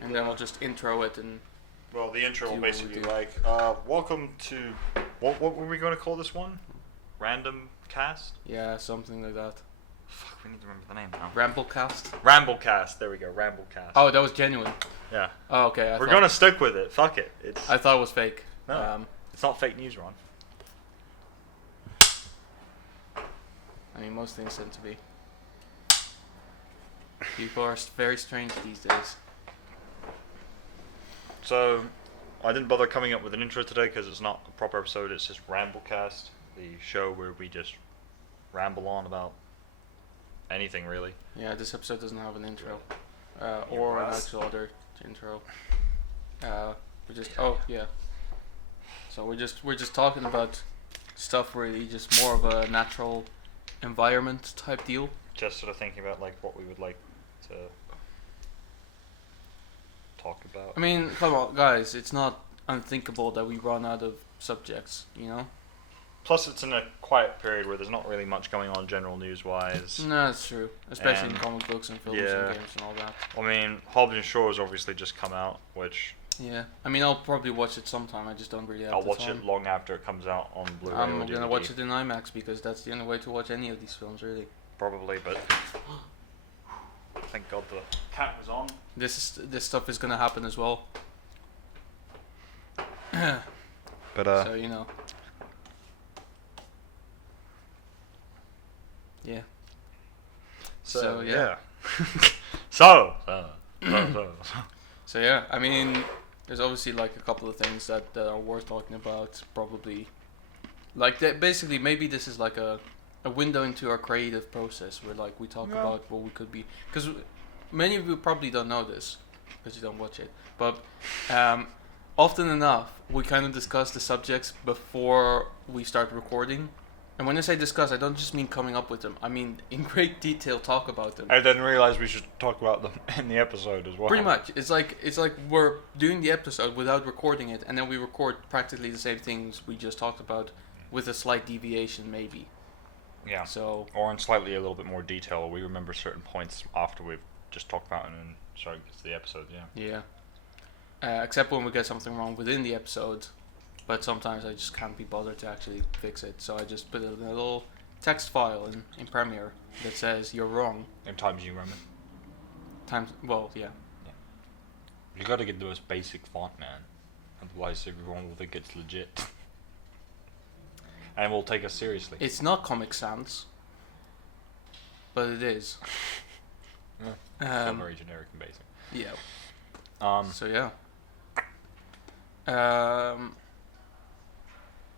And then we'll just intro it and... Well, the intro will basically be like, welcome to... What were we going to call this one? Random cast? Yeah, something like that. Fuck, we need to remember the name now. RAMBLECAST? RAMBLECAST, there we go, RAMBLECAST. Oh, that was genuine. Yeah. Oh, okay. We're going to stick with it, fuck it. I thought it was fake. No, it's not fake news, Ron. I mean, most things tend to be. People are very strange these days. So, I didn't bother coming up with an intro today because it's not a proper episode, it's just RAMBLECAST, the show where we just ramble on about anything, really. Yeah, this episode doesn't have an intro. Or an actual other intro. So we're just talking about stuff really, just more of a natural environment type deal. Just sort of thinking about like what we would like to talk about. I mean, come on, guys, it's not unthinkable that we run out of subjects, you know? Plus, it's in a quiet period where there's not really much going on general news-wise. No, that's true. Especially in comic books and films and games and all that. I mean, Hobbs and Shaw has obviously just come out, which... Yeah. I mean, I'll probably watch it sometime. I just don't really have I'll the watch time. it long after it comes out on Blu-ray I'm or DVD. gonna watch it in IMAX because that's the only way to watch any of these films, really. Probably, but... Thank God the cat was on. This stuff is gonna happen as well. But, So, you know. Yeah. So yeah. So yeah, I mean, there's obviously like a couple of things that are worth talking about. Probably, like basically, maybe this is like a window into our creative process where like we talk about what we could be. Because many of you probably don't know this because you don't watch it, but often enough we kind of discuss the subjects before we start recording. And when I say discuss, I don't just mean coming up with them. I mean in great detail talk about them. I didn't realize we should talk about them in the episode as well. Pretty much. It's like we're doing the episode without recording it, and then we record practically the same things we just talked about with a slight deviation maybe. Yeah. So or in slightly a little bit more detail. We remember certain points after we've just talked about it and so it gets to the episode, Yeah. Except when we get something wrong within the episode. But sometimes I just can't be bothered to actually fix it, so I just put it in a little text file in Premiere that says you're wrong. In Times New Roman. Yeah. You gotta get the most basic font, man. Otherwise everyone will think it's legit. And will take us seriously. It's not Comic Sans, but it is. Still very generic and basic. Yeah. So yeah.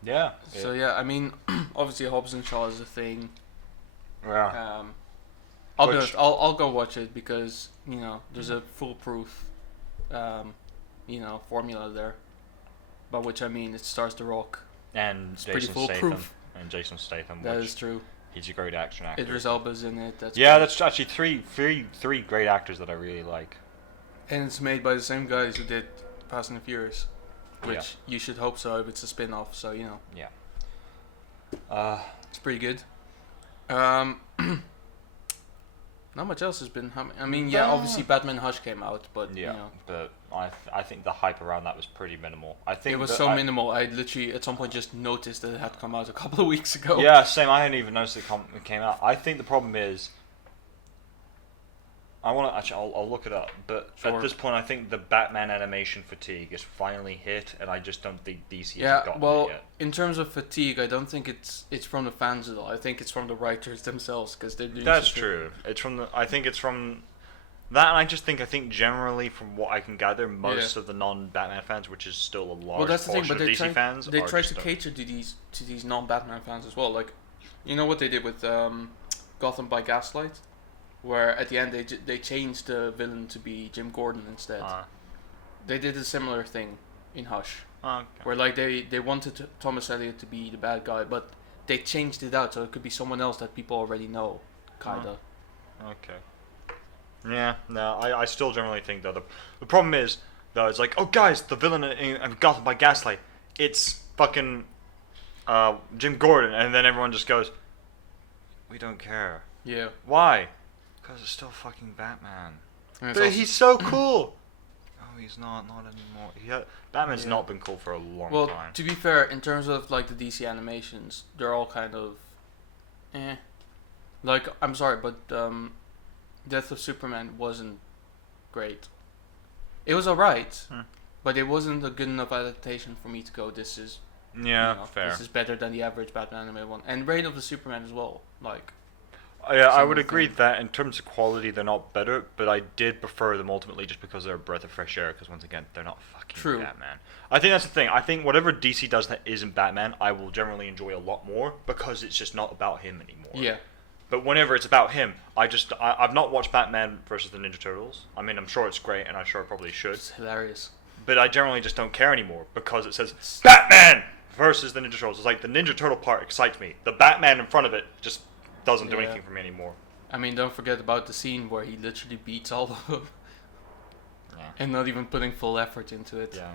Yeah. So yeah, I mean, obviously Hobbs and Shaw is a thing. Yeah. I'll be honest, I'll go watch it because you know there's a foolproof, formula there. By which I mean it stars The Rock. And it's pretty Jason foolproof. Statham. And Jason Statham. That is true. He's a great action actor. Idris Elba's in it. That's actually three great actors that I really like. And it's made by the same guys who did Fast and the Furious. Which you should hope so if it's a spin-off, so you know. Yeah. It's pretty good. Not much else has been. I mean, obviously Batman Hush came out, but you know. But I think the hype around that was pretty minimal. I think it was so minimal. I literally at some point just noticed that it had come out a couple of weeks ago. Yeah, same. I hadn't even noticed it came out. I think the problem is. I'll look it up, but at this point I think the Batman animation fatigue is finally hit, and I just don't think DC has gotten it yet. In terms of fatigue, I don't think it's from the fans at all. I think it's from the writers themselves because they're doing. That's true. I think it's from that, and I think generally from what I can gather, most of the non-Batman fans, which is still a large portion of DC fans, they try to cater to these non-Batman fans as well. Like, you know what they did with Gotham by Gaslight. Where at the end they changed the villain to be Jim Gordon instead. They did a similar thing in Hush. Okay. Where like they wanted Thomas Elliot to be the bad guy, but they changed it out so it could be someone else that people already know, kinda. Okay. Yeah, no, I still generally think that the problem is though it's like, oh guys, the villain in Gotham by Gaslight, it's fucking Jim Gordon, and then everyone just goes, we don't care. Yeah. Why? Because it's still fucking Batman. But he's so cool. he's not anymore. Batman's not been cool for a long well, time. to be fair, in terms of like the DC animations, they're all kind of, Like, I'm sorry, but Death of Superman wasn't great. It was alright, but it wasn't a good enough adaptation for me to go, this is... fair. This is better than the average Batman anime one. And Reign of the Superman as well, like... Yeah, I would agree that in terms of quality, they're not better, but I did prefer them ultimately just because they're a breath of fresh air, because once again, they're not fucking Batman. I think that's the thing. I think whatever DC does that isn't Batman, I will generally enjoy a lot more, because it's just not about him anymore. Yeah. But whenever it's about him, I've not watched Batman versus the Ninja Turtles. I mean, I'm sure it's great, and I'm sure I probably should. It's hilarious. But I generally just don't care anymore, because it says, Batman versus the Ninja Turtles. It's like, the Ninja Turtle part excites me. The Batman in front of it just doesn't do anything for me anymore. I mean, don't forget about the scene where he literally beats all of them. Yeah. And not even putting full effort into it. Yeah,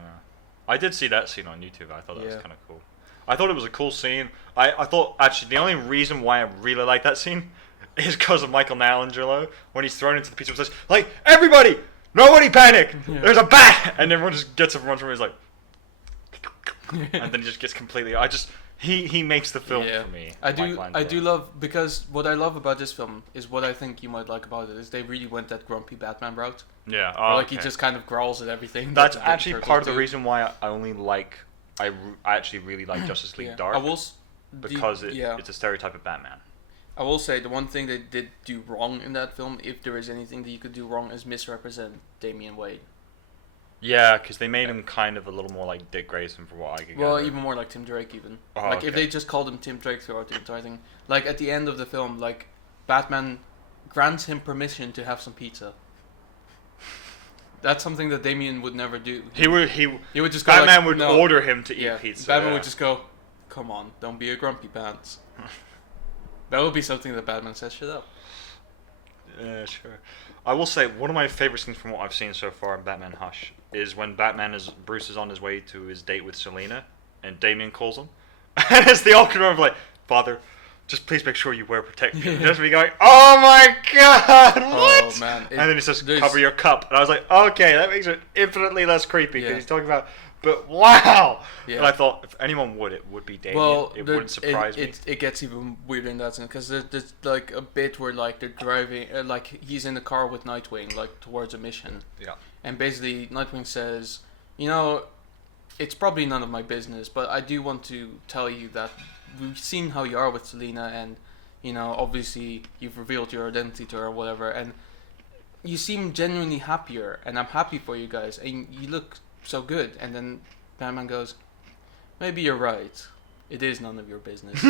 I did see that scene on YouTube. I thought that was kind of cool. I thought it was a cool scene. I thought, actually, the only reason why I really like that scene is because of Michelangelo, when he's thrown into the pizza and says, like, everybody, nobody panic! Yeah. There's a bat! And everyone just gets up and runs from him. He's like... and then he just gets completely... He makes the film for me. I do love, because what I love about this film is what I think you might like about it is they really went that grumpy Batman route. Yeah. He just kind of growls at everything. That's actually part of the reason why I actually really like Justice League Dark. Because it's a stereotype of Batman. I will say the one thing they did do wrong in that film, if there is anything that you could do wrong, is misrepresent Damian Wayne. Yeah, because they made him kind of a little more like Dick Grayson for what I could Well, even more like Tim Drake, even. If they just called him Tim Drake throughout the entire thing. Like, at the end of the film, like, Batman grants him permission to have some pizza. That's something that Damian would never do. He would just go Batman would order him to eat pizza. Batman would just go, come on, don't be a grumpy pants. That would be something that Batman says, shut up. Yeah, sure. I will say, one of my favorite scenes from what I've seen so far in Batman Hush is when Bruce is on his way to his date with Selina, and Damian calls him. And it's the awkward moment of like, Father, just please make sure you wear protection. Yeah. Just me going, oh my god, what? Oh, man. And then he says, cover your cup. And I was like, okay, that makes it infinitely less creepy, because he's talking about, but wow! Yeah. And I thought, if anyone would, it would be Damian. Well, it wouldn't surprise me. It gets even weirder in that sense, because there's like a bit where like they're driving, like he's in the car with Nightwing, like towards a mission. Yeah. And basically Nightwing says, it's probably none of my business, but I do want to tell you that we've seen how you are with Selina, and obviously you've revealed your identity to her or whatever, and you seem genuinely happier, and I'm happy for you guys, and you look so good. And then Batman goes, maybe you're right. It is none of your business.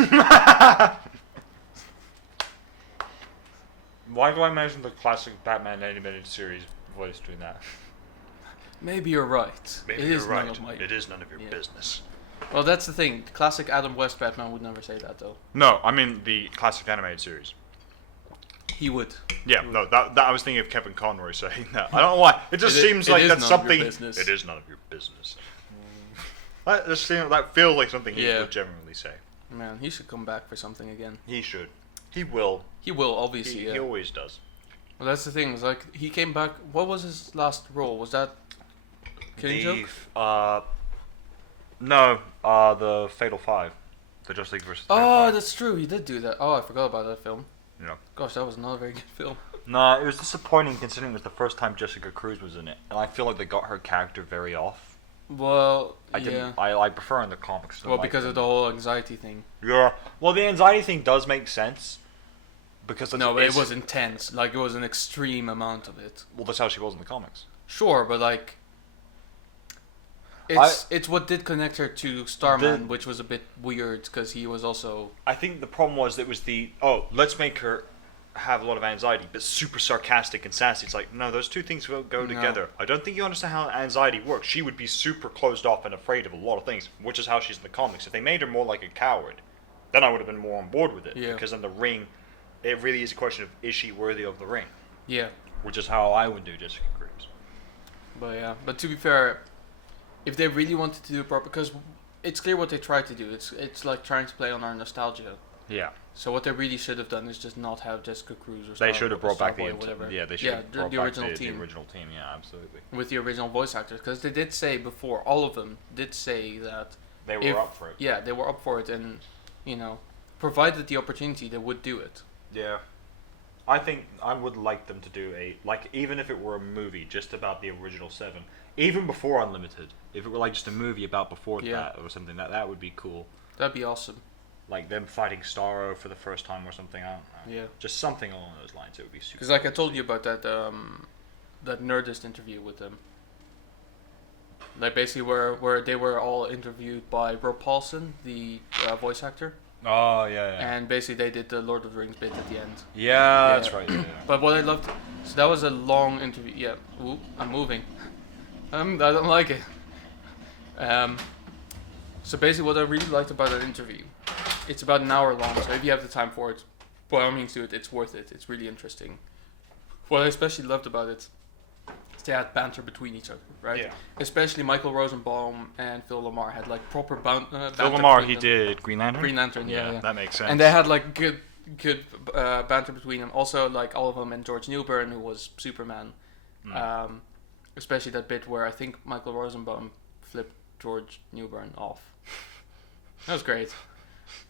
Why do I imagine the classic Batman animated series voice doing that? Maybe you're right. Maybe you're right. It is none of your business. Well, that's the thing. Classic Adam West Batman would never say that, though. No, I mean the classic animated series. He would. Yeah, no, that I was thinking of Kevin Conroy saying that. I don't know why. It just seems like that's something. It is none of your business. That feels like something he would generally say. Man, he should come back for something again. He should. He will. He will, obviously. He always does. Well, that's the thing. It's like he came back. What was his last role? Was that Killing Joke? No. The Fatal Five, the Justice League versus. Oh, that's true. He did do that. Oh, I forgot about that film. Yeah. Gosh, that was not a very good film. No, it was disappointing considering it was the first time Jessica Cruz was in it, and I feel like they got her character very off. Well, I prefer in the comics. Well, because of the whole anxiety thing. Yeah. Well, the anxiety thing does make sense. Because but it was intense. Like, it was an extreme amount of it. Well, that's how she was in the comics. Sure, but like, it's what did connect her to Starman, which was a bit weird because he was also. I think the problem was that was let's make her have a lot of anxiety, but super sarcastic and sassy. It's like, no, those two things will go together. I don't think you understand how anxiety works. She would be super closed off and afraid of a lot of things, which is how she's in the comics. If they made her more like a coward, then I would have been more on board with it. Yeah. Because in the ring, it really is a question of, is she worthy of the ring? Yeah. Which is how I would do Jessica Cruz. But to be fair, if they really wanted to do it proper, because it's clear what they tried to do. It's like trying to play on our nostalgia. Yeah. So what they really should have done is just not have Jessica Cruz or They should have brought back Starboy or whatever. Yeah, they should have brought the back original the team. The original team, yeah, absolutely. With the original voice actors, because they did say before, all of them did say that They were up for it. Yeah, they were up for it, and provided the opportunity, they would do it. Yeah. I think I would like them to do even if it were a movie just about the original 7, even before Unlimited, if it were like just a movie about before that or something, that would be cool. That'd be awesome. Like them fighting Starro for the first time or something, I don't know. Yeah. Just something along those lines, it would be super. Because like I told you about that Nerdist interview with them. Like basically where they were all interviewed by Rob Paulson, the voice actor. Oh, yeah. And basically they did the Lord of the Rings bit at the end. Yeah, that's right. Yeah. But what I loved, so that was a long interview. Yeah, ooh, I'm moving. I don't like it. So basically what I really liked about that interview, it's about an hour long, so if you have the time for it, by all means do it, it's worth it. It's really interesting. What I especially loved about it is they had banter between each other, right? Yeah. Especially Michael Rosenbaum and Phil Lamar had like proper banter. Phil Lamar, he did Green Lantern? Green Lantern, yeah. That makes sense. And they had like good banter between them. Also, like all of them and George Newbern, who was Superman. Especially that bit where I think Michael Rosenbaum flipped George Newbern off. That was great.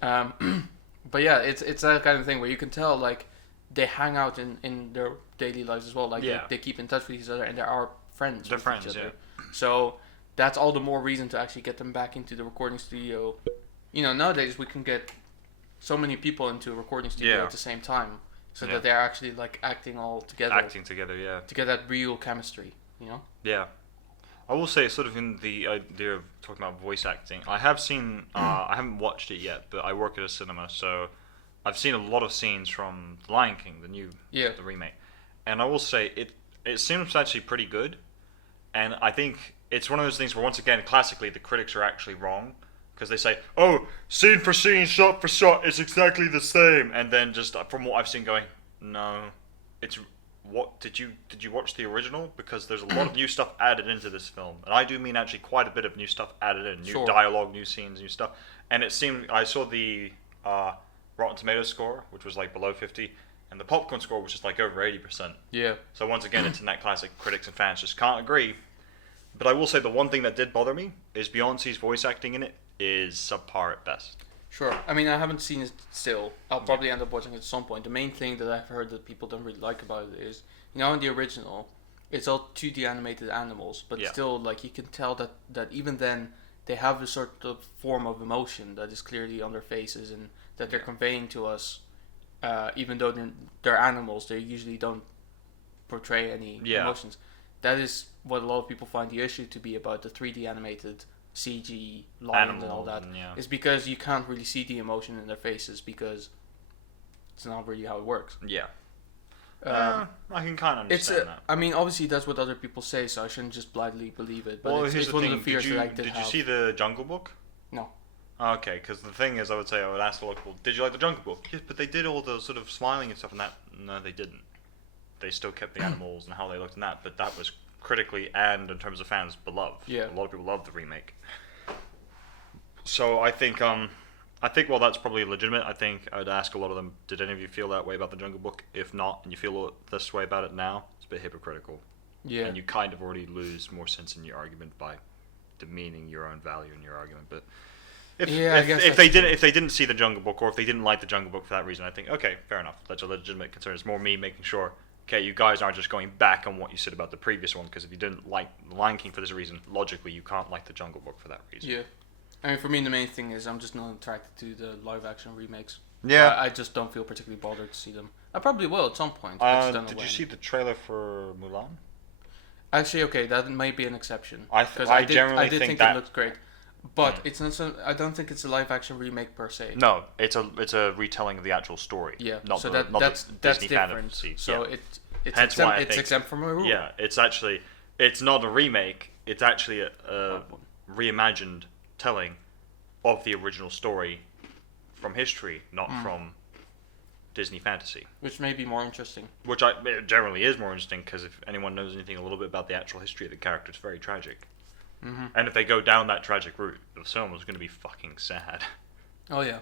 But yeah, it's that kind of thing where you can tell like they hang out in their daily lives as well. Like they keep in touch with each other and they are friends. They're with friends, each other. yeah. So that's all the more reason to actually get them back into the recording studio. Nowadays we can get so many people into a recording studio at the same time, so that they're actually like acting all together. Acting together, yeah. To get that real chemistry, Yeah. I will say, sort of in the idea of talking about voice acting, I have seen, I haven't watched it yet, but I work at a cinema, so I've seen a lot of scenes from The Lion King, the remake, and I will say it seems actually pretty good, and I think it's one of those things where once again, classically, the critics are actually wrong, because they say, oh, scene for scene, shot for shot, it's exactly the same, and then just from what I've seen going, no, it's... What did you watch the original? Because there's a lot of new stuff added into this film, and I do mean actually quite a bit of new stuff added in, new dialogue, new scenes, new stuff. And it seemed I saw the Rotten Tomatoes score, which was like below 50, and the popcorn score was just like over 80%. Yeah. So once again, it's in that classic critics and fans just can't agree. But I will say the one thing that did bother me is Beyonce's voice acting in it is subpar at best. Sure. I mean, I haven't seen it still. I'll probably end up watching it at some point. The main thing that I've heard that people don't really like about it is, in the original, it's all 2D animated animals, but still, like, you can tell that even then, they have a sort of form of emotion that is clearly on their faces and that they're conveying to us, even though they're animals, they usually don't portray any emotions. That is what a lot of people find the issue to be about the 3D animated CG lions and all that, is because you can't really see the emotion in their faces because it's not really how it works. Yeah. I can kind of understand that. I mean, obviously that's what other people say, so I shouldn't just blindly believe it. But well, it's one of the fears that I did have. Did you see the Jungle Book? No. Okay, because the thing is, I would ask a lot of people, did you like the Jungle Book? Yes, but they did all the sort of smiling and stuff and that. No, they didn't. They still kept the animals and how they looked and that, but that was critically and in terms of fans beloved. Yeah. A lot of people loved the remake. So I think while that's probably legitimate, I think I'd ask a lot of them, did any of you feel that way about the Jungle Book? If not, and you feel this way about it now, it's a bit hypocritical. Yeah. And you kind of already lose more sense in your argument by demeaning your own value in your argument. But if they didn't see the Jungle Book, or if they didn't like the Jungle Book for that reason, I think, okay, fair enough. That's a legitimate concern. It's more me making sure, okay, you guys aren't just going back on what you said about the previous one, because if you didn't like The Lion King for this reason, logically you can't like the Jungle Book for that reason. Yeah. I mean, for me, the main thing is I'm just not attracted to the live-action remakes. Yeah. I just don't feel particularly bothered to see them. I probably will at some point. Did you see the trailer for Mulan? Actually, okay, that might be an exception. I did think that it looked great, but it's not. I don't think it's a live-action remake per se. No, it's a retelling of the actual story. Yeah. Not so the that's Disney different. fantasy. So yeah. it's exempt from a rule. Yeah, it's not a remake. It's actually a reimagined telling of the original story from history, not from Disney fantasy. Which may be more interesting. It generally is more interesting, because if anyone knows anything a little bit about the actual history of the character, it's very tragic. Mm-hmm. And if they go down that tragic route, the film is going to be fucking sad. Oh yeah.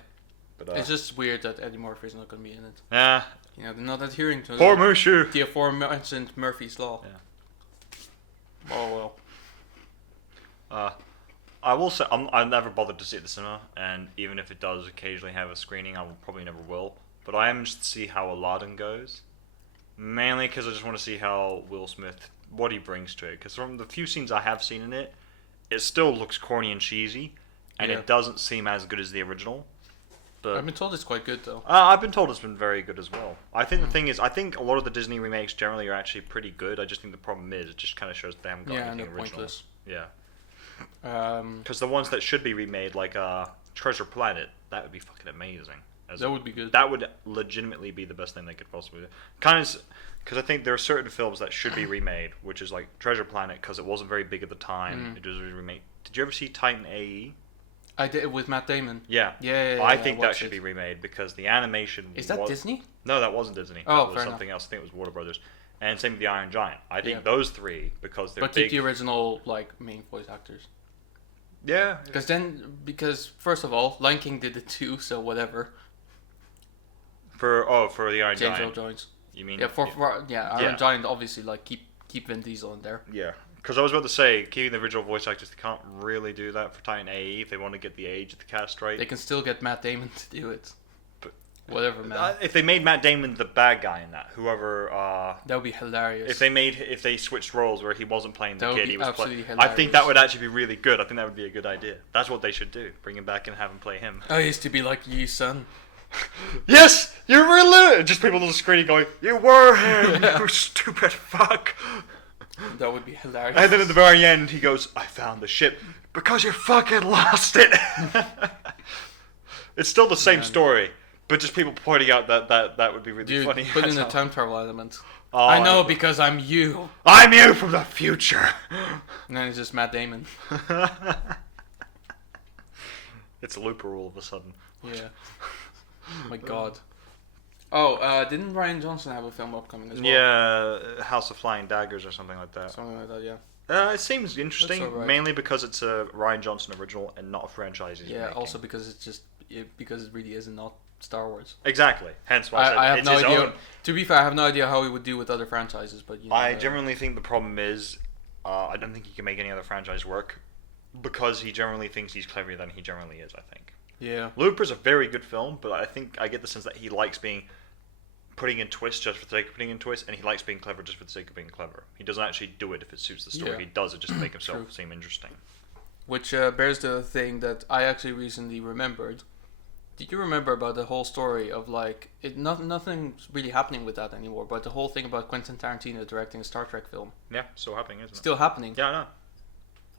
But it's just weird that Eddie Murphy's not going to be in it. yeah, You know, they're not adhering to poor Mushu. the aforementioned Murphy's Law. Yeah. Oh well. I will say I've never bothered to see it at the cinema, and even if it does occasionally have a screening, I probably never will. But I am just to see how Aladdin goes, mainly because I just want to see how Will Smith, what he brings to it. Because from the few scenes I have seen in it, it still looks corny and cheesy, and Yeah. it doesn't seem as good as the original. But I've been told it's quite good though. I've been told it's been very good as well. I think the thing is, I think a lot of the Disney remakes generally are actually pretty good. I just think the problem is, it just kind of shows they haven't got Yeah, and anything they're original. pointless. Yeah. Um, Because the ones that should be remade, like Treasure Planet, that would be fucking amazing. that would be good. That would legitimately be the best thing they could possibly do. Kind of, because I think there are certain films that should be remade, which is like Treasure Planet, because it wasn't very big at the time. It was remade. Did you ever see Titan AE? I did it with Matt Damon. Yeah. Yeah. I think that watched should it. be remade because the animation. Is that Disney? No, that wasn't Disney. Oh, that was fair something else. I think it was Warner Brothers. And same with the Iron Giant. I think Yeah. those three, because they're But big. keep the original like main voice actors. Yeah. Because first of all, Lion King did it too, so whatever. For the Iron James Earl Giant. Jones. You mean? Yeah, Iron Yeah. Giant obviously like keep Vin Diesel in there. Yeah, because I was about to say, keeping the original voice actors, they can't really do that for Titan AE if they want to get the age of the cast right. They can still get Matt Damon to do it. But- Whatever, man. If they made Matt Damon the bad guy in that, whoever, That would be hilarious. if they switched roles where he wasn't playing the That would kid, be he was playing. absolutely I think that hilarious. would actually be really good. I think that would be a good idea. That's what they should do. Bring him back and have him play him. I used to be like you, son. Yes, you were little. Just people on the screen going, "You were him, you stupid fuck." That would be hilarious. And then at the very end, he goes, "I found the ship because you fucking lost it." It's still the same story, but just people pointing out that would be really Dude, funny. put in That's a how- time travel element. Oh, I know because I'm you. I'm you from the future. And then it's just Matt Damon. It's a looper all of a sudden. Yeah. My God. Oh, didn't Ryan Johnson have a film upcoming as well? Yeah, House of Flying Daggers or something like that. Something like that, yeah. It seems interesting, That's alright. mainly because it's a Ryan Johnson original and not a franchise he's Yeah, making. also because because it really is not Star Wars. Exactly. Hence why I said I have it's no his idea. own. To be fair, I have no idea how he would do with other franchises, but you know. I generally think the problem is, I don't think he can make any other franchise work, because he generally thinks he's cleverer than he generally is. I think. Yeah. Looper's a very good film, but I think I get the sense that he likes putting in twists just for the sake of putting in twists, and he likes being clever just for the sake of being clever. He doesn't actually do it if it suits the story. Yeah. He does it just to make himself True. seem interesting. Which bears the thing that I actually recently remembered. Did you remember about the whole story of like nothing's really happening with that anymore, but the whole thing about Quentin Tarantino directing a Star Trek film Yeah, still happening, isn't it? still happening? Yeah, I know.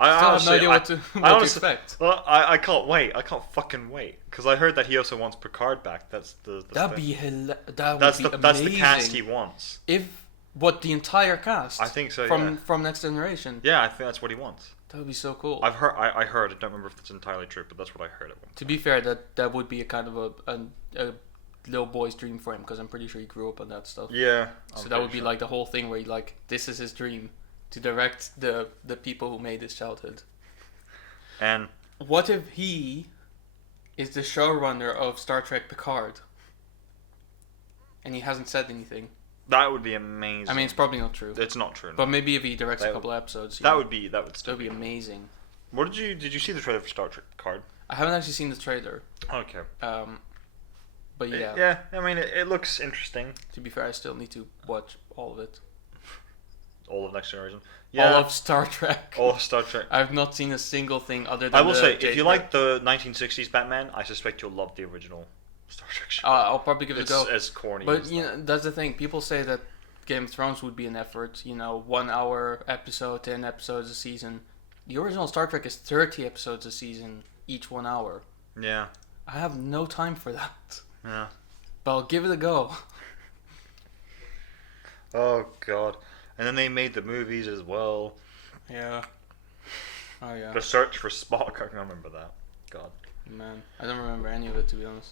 Still have no idea what to honestly- expect. Well, I can't wait. I can't fucking wait because I heard that he also wants Picard back. That's the That'd thing. be that would That's be the amazing. that's the cast he wants. If the entire cast. I think so. From Next Generation. Yeah, I think that's what he wants. That would be so cool. I've heard. I heard. I don't remember if that's entirely true, but that's what I heard at one. To be fair, that would be a kind of a little boy's dream for him because I'm pretty sure he grew up on that stuff. Yeah. So that would be like the whole thing where he, like this is his dream to direct the people who made his childhood. And What if he is the showrunner of Star Trek Picard and he hasn't said anything? that would be amazing. I mean, it's probably not true. it's not true. But no. maybe if he directs a That- couple episodes, that know, would still that would be amazing. What did you see the trailer for Star Trek Picard? I haven't actually seen the trailer, Okay. but yeah. Yeah. I mean, it looks interesting. To be fair, I still need to watch all of it. All of Next Generation. Yeah. All of Star Trek. All of Star Trek. I've not seen a single thing other than. I will the say, if J. you like the 1960s Batman, I suspect you'll love the original Star Trek show. I'll probably give it It's a go. as corny But as you that. know, that's the thing. People say that Game of Thrones would be an effort. 1 hour episode, 10 episodes a season. The original Star Trek is 30 episodes a season, each 1 hour. Yeah. I have no time for that. Yeah. But I'll give it a go. Oh god. And then they made the movies as well. Yeah. Oh yeah. The Search for Spock. I can remember that. God. Man, I don't remember any of it to be honest.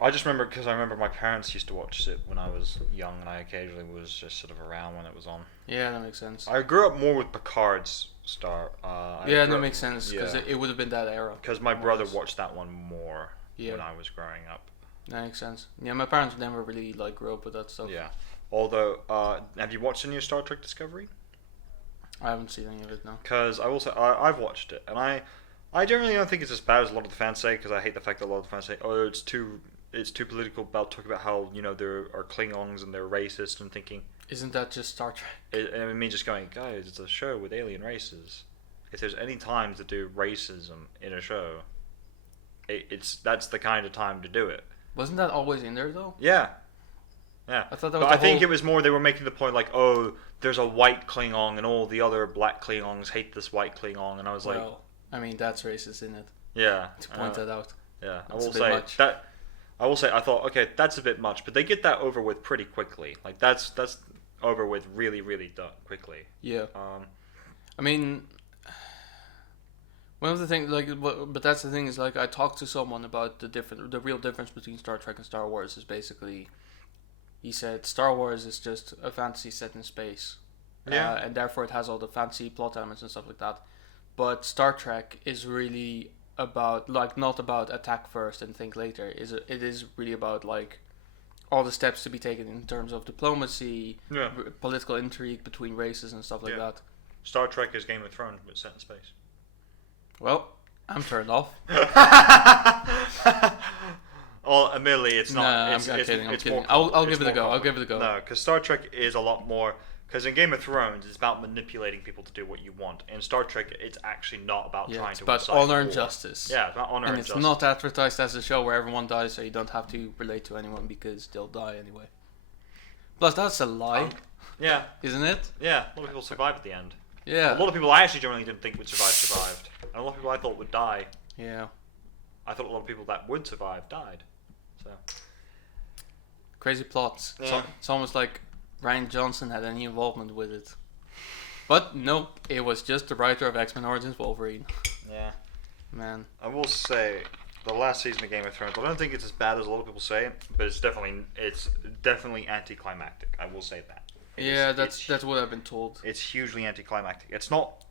I just remember because I remember my parents used to watch it when I was young, and I occasionally was just sort of around when it was on. Yeah, that makes sense. I grew up more with Picard's star. Yeah, that makes sense because yeah. it would have been that era. Because my more or brother less. watched that one more Yeah. when I was growing up. That makes sense. Yeah, my parents never really like grew up with that stuff. Yeah. Although, have you watched any of Star Trek Discovery? I haven't seen any of it now. Because I will say I've watched it, and I generally don't think it's as bad as a lot of the fans say. Because I hate the fact that a lot of the fans say, oh, it's too political about talking about how there are Klingons and they're racist and thinking. Isn't that just Star Trek? I mean, just going, guys, it's a show with alien races. If there's any time to do racism in a show, that's the kind of time to do it. Wasn't that always in there though? Yeah. Yeah. I thought that but was I think it was more they were making the point like, oh, there's a white Klingon and all the other black Klingons hate this white Klingon, and I was like, well, I mean that's racist, isn't it? yeah. To point that out. Yeah, I will say I thought, okay, that's a bit much, but they get that over with pretty quickly. Like that's over with really, really quickly. Yeah. I mean, one of the things, but that's the thing is like I talked to someone about the real difference between Star Trek and Star Wars is basically, he said Star Wars is just a fantasy set in space, and therefore it has all the fancy plot elements and stuff like that. But Star Trek is really about not about attack first and think later. It is really about like all the steps to be taken in terms of diplomacy, political intrigue between races and stuff like that. Star Trek is Game of Thrones, but set in space. Well, I'm turned off. Well, admittedly, it's not. Nah, I'm kidding. I'm kidding. More I'll give it a go. I'll give it a go. No, because Star Trek is a lot more. Because in Game of Thrones, it's about manipulating people to do what you want. In Star Trek, it's actually not about trying to. It's about honor and justice. Yeah, it's about honor and justice. And it's not advertised as a show where everyone dies, so you don't have to relate to anyone because they'll die anyway. Plus, that's a lie. Yeah. Isn't it? Yeah, a lot of people survive at the end. Yeah. A lot of people I actually generally didn't think would survived. And a lot of people I thought would die. Yeah. I thought a lot of people that would survive died. So. Crazy plots. Yeah. It's almost like Rian Johnson had any involvement with it. But no, it was just the writer of X-Men Origins Wolverine. Yeah. Man. I will say, the last season of Game of Thrones, I don't think it's as bad as a lot of people say, but it's definitely anticlimactic. I will say that. That's what I've been told. It's hugely anticlimactic. It's not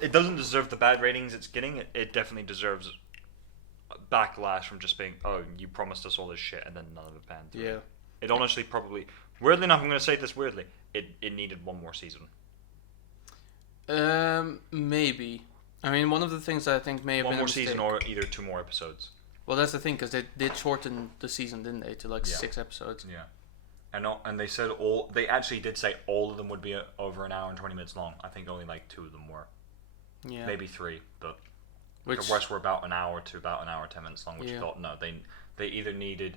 it doesn't deserve the bad ratings it's getting. It definitely deserves backlash from just being, oh, you promised us all this shit and then none of it panned through. Yeah. It honestly probably, weirdly enough, I'm going to say this weirdly, it needed one more season. Maybe. I mean, one of the things that I think may have been one more season or either 2 more episodes. Well, that's the thing, because they did shorten the season, didn't they, to 6 episodes. Yeah. And they said they actually did say all of them would be over an hour and 20 minutes long. I think only 2 of them were. Yeah. Maybe 3, but the rest were about an hour to about an hour 10 minutes long, which I thought, no, they either needed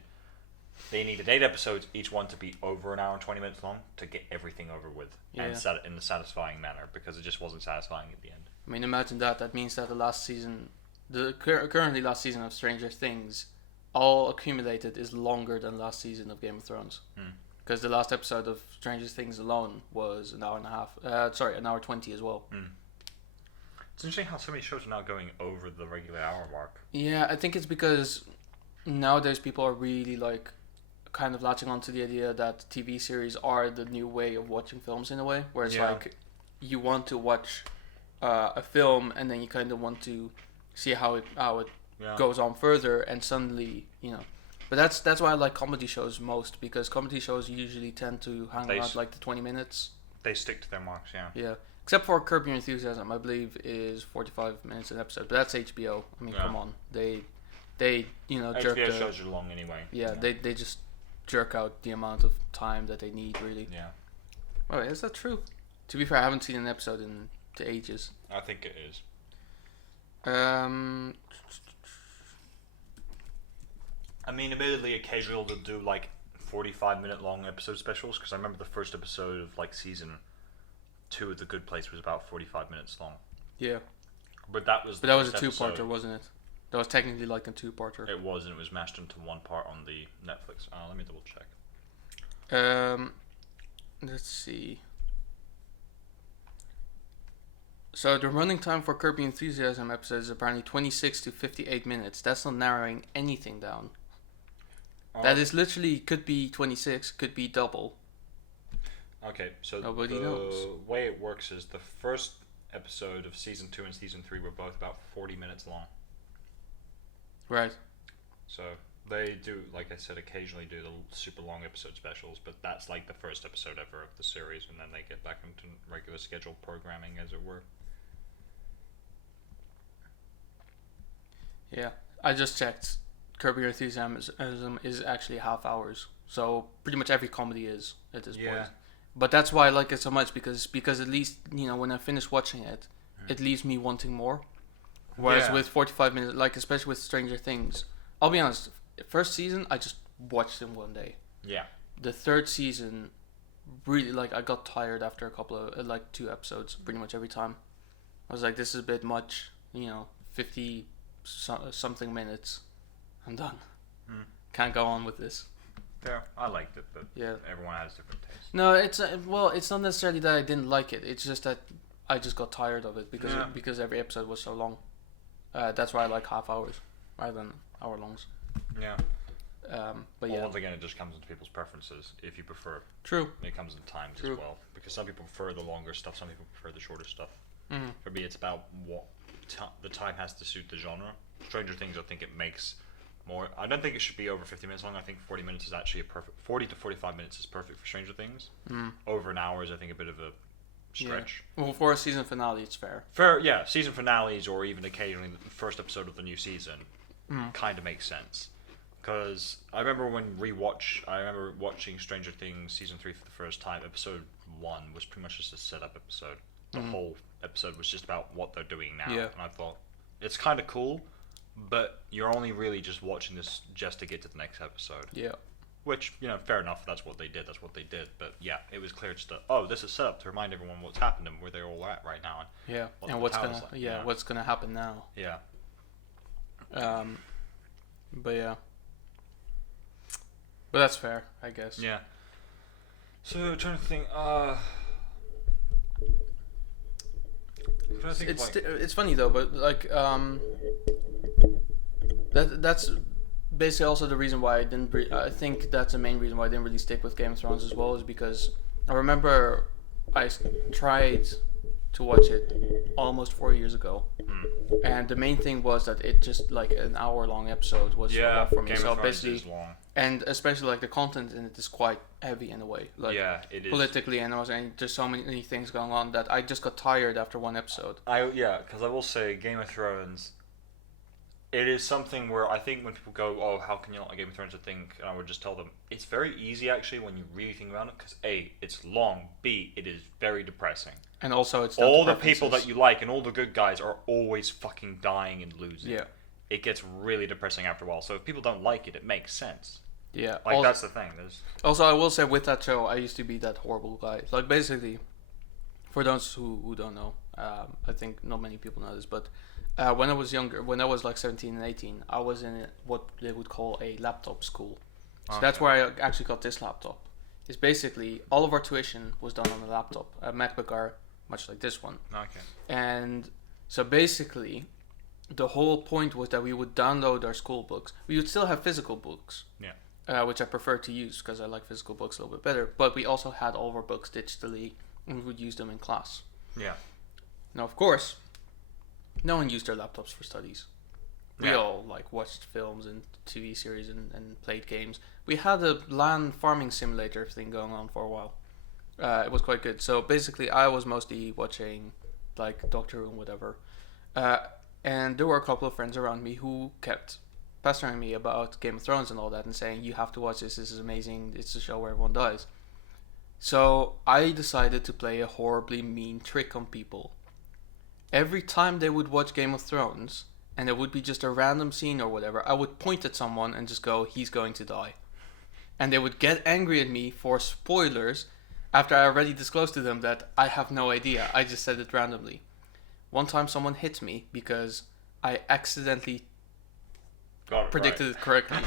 8 episodes, each one to be over an hour and 20 minutes long to get everything over with and set it in a satisfying manner, because it just wasn't satisfying at the end. I mean, imagine that. That means that the last season, currently last season of Stranger Things, all accumulated is longer than last season of Game of Thrones. Because the last episode of Stranger Things alone was an hour and a half. An hour 20 as well. It's interesting how so many shows are now going over the regular hour mark. Yeah, I think it's because nowadays people are really kind of latching onto the idea that TV series are the new way of watching films in a way. Whereas you want to watch a film and then you kind of want to see how it goes on further, and suddenly But that's why I like comedy shows most, because comedy shows usually tend to hang around the 20 minutes. They stick to their marks, yeah. Yeah. Except for Curb Your Enthusiasm, I believe is 45 minutes an episode, but that's HBO. I mean, come on, they jerk. HBO shows are long anyway. Yeah, they just jerk out the amount of time that they need, really. Yeah. Wait, is that true? To be fair, I haven't seen an episode in ages. I think it is. I mean, admittedly, occasionally they'll do 45-minute long episode specials, because I remember the first episode of season 2 of The Good Place was about 45 minutes long. Yeah. But that was a 2-parter, wasn't it? That was technically a 2-parter. It was, and it was mashed into one part on the Netflix. Let me double check. Let's see. So the running time for Curb Your Enthusiasm episodes is apparently 26 to 58 minutes. That's not narrowing anything down. That is literally, could be 26, could be double. Okay, so Nobody the knows. way it works is the first episode of season 2 and season 3 were both about 40 minutes long. Right. So They do, like I said, occasionally do the super long episode specials, but that's like the first episode ever of the series, and then they get back into regular scheduled programming, as it were. Yeah, I just checked. Curb Your Enthusiasm is actually half hours, so pretty much every comedy is at this point. But that's why I like it so much because at least when I finish watching it, it leaves me wanting more. Whereas with 45 minutes, like especially with Stranger Things, I'll be honest. First season, I just watched in one day. Yeah. The third season, really, like, I got tired after a couple of, 2 episodes, pretty much every time. I was like, this is a bit much, 50 something minutes. I'm done. Can't go on with this. Fair. I liked it, but everyone has different tastes. No, it's not necessarily that I didn't like it. It's just that I just got tired of it because every episode was so long. That's why I like half hours rather than hour longs. Yeah. But once again, it just comes into people's preferences. If you prefer, it comes in times as well. Because some people prefer the longer stuff, some people prefer the shorter stuff. Mm-hmm. For me, it's about what the time has to suit the genre. Stranger Things, I think it makes more. I don't think it should be over 50 minutes long. I think 40 minutes is actually 40 to 45 minutes is perfect for Stranger Things. Over an hour is, I think, a bit of a stretch. Yeah. Well, for a season finale, it's fair. Yeah. Season finales, or even occasionally the first episode of the new season, kind of makes sense. Because I remember watching Stranger Things season 3 for the first time. Episode 1 was pretty much just a setup episode. The whole episode was just about what they're doing now, and I thought it's kind of cool, but you're only really just watching this just to get to the next episode. Yeah. Which, fair enough. That's what they did. But yeah, it was clear just this is set up to remind everyone what's happened and where they're all at right now. And what's gonna happen now. Yeah. But yeah. But that's fair, I guess. Yeah. So trying to think. It's funny though, but like that's basically also the reason why I didn't. I think that's the main reason why I didn't really stick with Game of Thrones as well, is because I remember I tried to watch it almost 4 years ago, and the main thing was that it just like an hour-long episode was a lot for me. Game so of Thrones basically, is long. And especially like the content in it is quite heavy in a way. Like, it is politically, and there's so many things going on that I just got tired after one episode. Because I will say Game of Thrones. It is something where I think when people go, "Oh, how can you not like Game of Thrones?" and I would just tell them it's very easy actually when you really think about it. Because A, it's long. B, it is very depressing. And also, it's all the people that you like and all the good guys are always fucking dying and losing. Yeah. It gets really depressing after a while. So if people don't like it, it makes sense. Yeah. That's the thing. Also, I will say with that show, I used to be that horrible guy. Like basically, for those who don't know, I think not many people know this, but when I was younger, when I was like 17 and 18, I was in what they would call a laptop school. So that's where I actually got this laptop. It's basically all of our tuition was done on a laptop, a MacBook Air, much like this one. Okay. And so basically, the whole point was that we would download our school books. We would still have physical books. Yeah. Which I prefer to use because I like physical books a little bit better. But we also had all of our books digitally, and we would use them in class. Yeah. Now, of course, no one used their laptops for studies. We all like watched films and TV series and played games. We had a LAN farming simulator thing going on for a while. It was quite good. So basically, I was mostly watching like Doctor Who and whatever. And there were a couple of friends around me who kept pestering me about Game of Thrones and all that and saying, you have to watch this is amazing, it's a show where everyone dies. So I decided to play a horribly mean trick on people. Every time they would watch Game of Thrones and there would be just a random scene or whatever, I would point at someone and just go, he's going to die. And they would get angry at me for spoilers after I already disclosed to them that I have no idea, I just said it randomly. One time someone hit me because I accidentally predicted it correctly.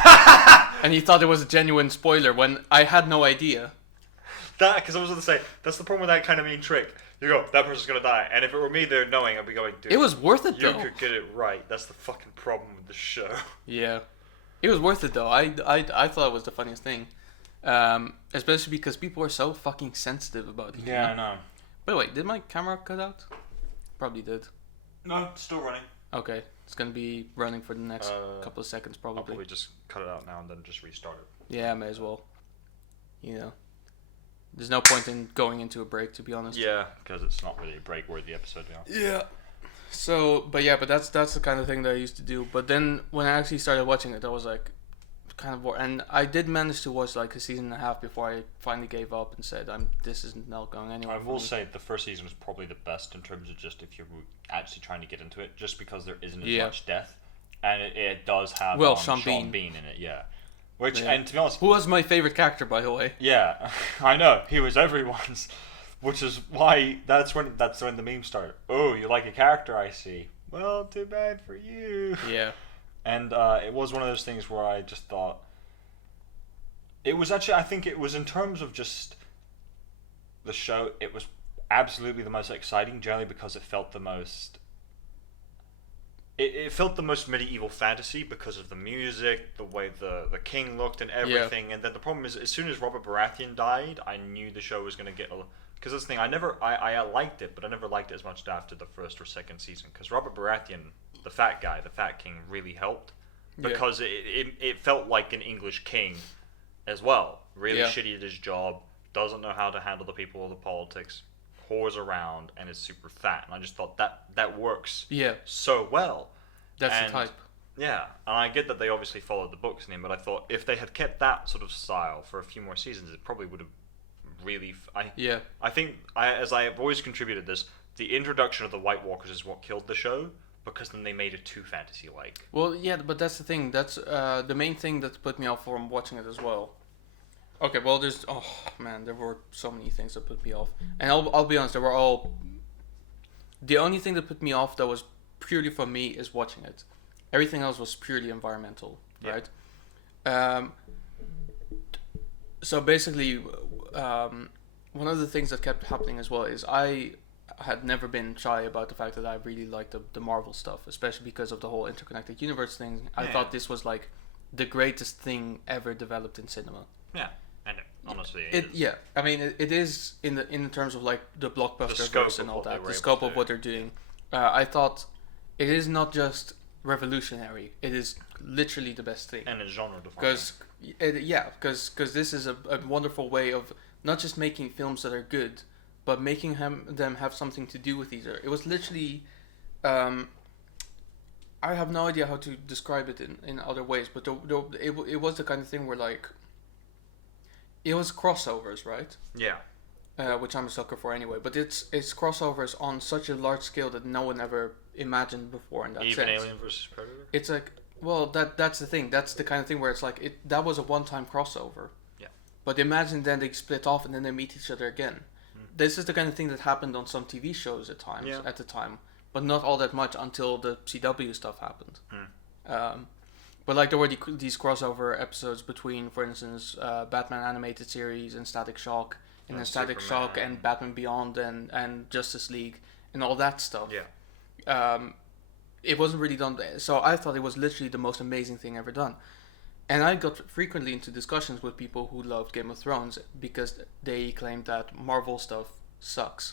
And he thought it was a genuine spoiler when I had no idea. Because I was going to say, that's the problem with that kind of mean trick. You go, that person's going to die. And if it were me there knowing, I'd be going, dude. It was worth it, though. You could get it right. That's the fucking problem with the show. Yeah. It was worth it, though. I thought it was the funniest thing. Especially because people are so fucking sensitive about it. Yeah, I know. By the way, did my camera cut out? Probably did. No, still running. Okay, it's gonna be running for the next couple of seconds I'll probably. probably just cut it out now and then just restart it. Yeah, may as well. You know, there's no point in going into a break, to be honest. Yeah, because it's not really a break-worthy episode now. Yeah. So, but that's the kind of thing that I used to do. But then when I actually started watching it, I was like, kind of bored. And I did manage to watch like a season and a half before I finally gave up and said, this is not going anywhere. I will say the first season was probably the best in terms of just if you're actually trying to get into it, just because there isn't as much death, and it does have Sean Bean in it, yeah. Which and to be honest, who was my favorite character, by the way? Yeah, I know he was everyone's, which is why that's when the meme started. Oh, you like a character? I see. Well, too bad for you. Yeah. And it was one of those things where I just thought it was actually, I think it was in terms of just the show, it was absolutely the most exciting, generally because it felt the most. It felt the most medieval fantasy because of the music, the way the king looked, and everything. Yeah. And then the problem is, as soon as Robert Baratheon died, I knew the show was going to get a. Because that's the thing, I liked it, but I never liked it as much after the first or second season. Because Robert Baratheon, the fat guy, the fat king, really helped. Because it felt like an English king as well. Really shitty at his job, doesn't know how to handle the people or the politics, whores around, and is super fat. And I just thought that works so well. That's the type. Yeah, and I get that they obviously followed the books in him, but I thought if they had kept that sort of style for a few more seasons, it probably would have really. I think, as I have always contributed this, the introduction of the White Walkers is what killed the show, because then they made it too fantasy-like. Well, yeah, but that's the thing. That's the main thing that put me off from watching it as well. Okay, well, there were so many things that put me off, and I'll be honest, they were all. The only thing that put me off that was purely for me is watching it. Everything else was purely environmental, right? So basically, one of the things that kept happening as well is I had never been shy about the fact that I really liked the Marvel stuff, especially because of the whole interconnected universe thing. I thought this was like the greatest thing ever developed in cinema. Yeah, and honestly, it is. Yeah, I mean, it is in terms of like the blockbuster verse and all that, the scope of what they're doing. I thought it is not just revolutionary; it is literally the best thing. And it's genre defining. Because this is a wonderful way of not just making films that are good, but making them have something to do with each other. It was literally, I have no idea how to describe it in other ways, but it was the kind of thing where like, it was crossovers, right? Yeah. Which I'm a sucker for anyway, but it's crossovers on such a large scale that no one ever imagined before in that sense. Even Alien vs. Predator? It's like, well, that's the thing. That's the kind of thing where it's like, that was a one-time crossover. Yeah. But imagine then they split off and then they meet each other again. This is the kind of thing that happened on some TV shows at the time, but not all that much until the CW stuff happened. But like there were these crossover episodes between, for instance, Batman animated series and Static Shock, and then Static Shock and Batman Beyond and Justice League and all that stuff. Yeah. It wasn't really done, so I thought it was literally the most amazing thing ever done. And I got frequently into discussions with people who loved Game of Thrones because they claimed that Marvel stuff sucks.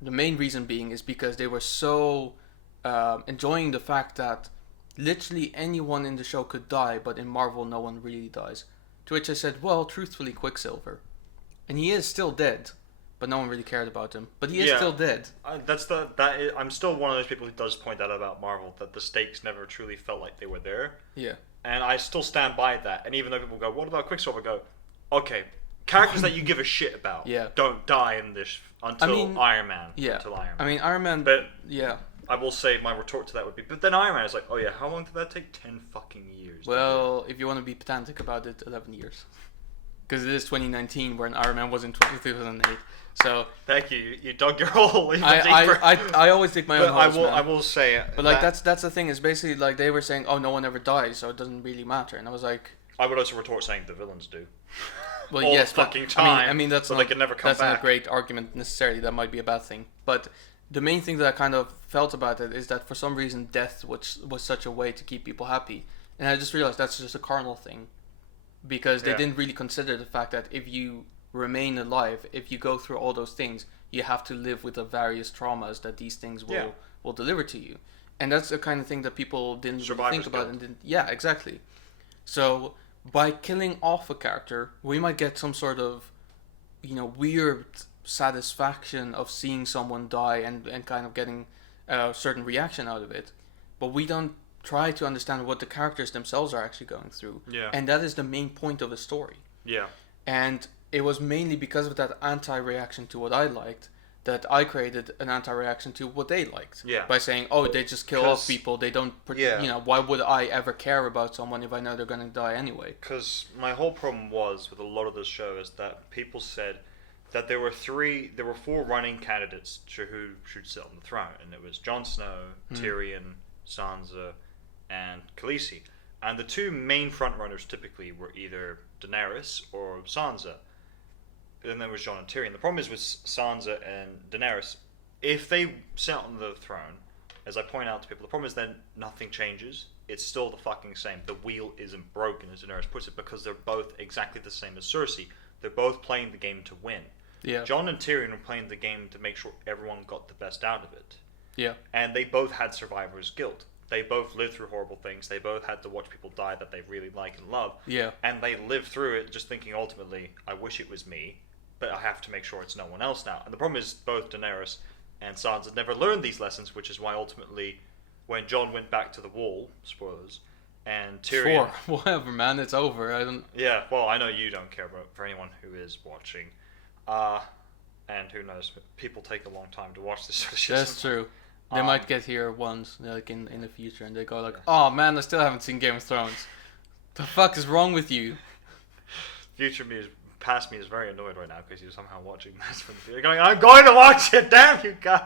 The main reason being is because they were so enjoying the fact that literally anyone in the show could die, but in Marvel no one really dies. To which I said, well, truthfully, Quicksilver. And he is still dead, but no one really cared about him. But he is still dead. I'm still one of those people who does point that out about Marvel, that the stakes never truly felt like they were there. Yeah. And I still stand by that. And even though people go, what about Quicksilver? I go, okay, characters that you give a shit about don't die in this until Iron Man. Yeah. Until Iron Man. I mean, Iron Man... But yeah. I will say my retort to that would be, but then Iron Man is like, oh yeah, how long did that take? 10 fucking years. Well, if you want to be pedantic about it, 11 years. Because it is 2019, where Iron Man was in 2008. So thank you. You dug your hole even deeper. I always dig my own holes, I will say. But like that's the thing. Is basically like they were saying, oh, no one ever dies, so it doesn't really matter. And I was like, I would also retort saying the villains do. Well, all yes, the fucking time. I mean that's so they can never come back. That's not a great argument necessarily. That might be a bad thing. But the main thing that I kind of felt about it is that for some reason death was such a way to keep people happy, and I just realized that's just a carnal thing, because they didn't really consider the fact that if you remain alive, if you go through all those things, you have to live with the various traumas that these things will deliver to you. And that's the kind of thing that people didn't really Survivor's think about. guilt. And didn't, yeah, exactly. So by killing off a character, we might get some sort of, weird satisfaction of seeing someone die and kind of getting a certain reaction out of it. But we don't try to understand what the characters themselves are actually going through. Yeah. And that is the main point of a story. Yeah. And it was mainly because of that anti-reaction to what I liked that I created an anti-reaction to what they liked. Yeah. By saying, oh, they just kill off people. They don't, Yeah. why would I ever care about someone if I know they're going to die anyway? Because my whole problem was with a lot of this show is that people said that there were four running candidates who should sit on the throne, and it was Jon Snow, Tyrion, Sansa, and Khaleesi. And the two main frontrunners typically were either Daenerys or Sansa. Then there was Jon and Tyrion. The problem is with Sansa and Daenerys, if they sit on the throne, as I point out to people, the problem is then nothing changes. It's still the fucking same. The wheel isn't broken, as Daenerys puts it, because they're both exactly the same as Cersei. They're both playing the game to win. Yeah. Jon and Tyrion were playing the game to make sure everyone got the best out of it. Yeah. And they both had survivor's guilt. They both lived through horrible things. They both had to watch people die that they really like and love. Yeah. And they lived through it just thinking ultimately, I wish it was me, but I have to make sure it's no one else now. And the problem is both Daenerys and Sansa never learned these lessons, which is why ultimately when Jon went back to the Wall, spoilers, and Tyrion... Sure, whatever, man, it's over. I don't... Yeah, well, I know you don't care, but for anyone who is watching, and who knows, people take a long time to watch this sort of shit. That's true. They might get here once, like in the future, and they go like, "Oh man, I still haven't seen Game of Thrones. The fuck is wrong with you?" Past me is very annoyed right now because he's somehow watching this from the video, going, "I'm going to watch it, damn you guys!"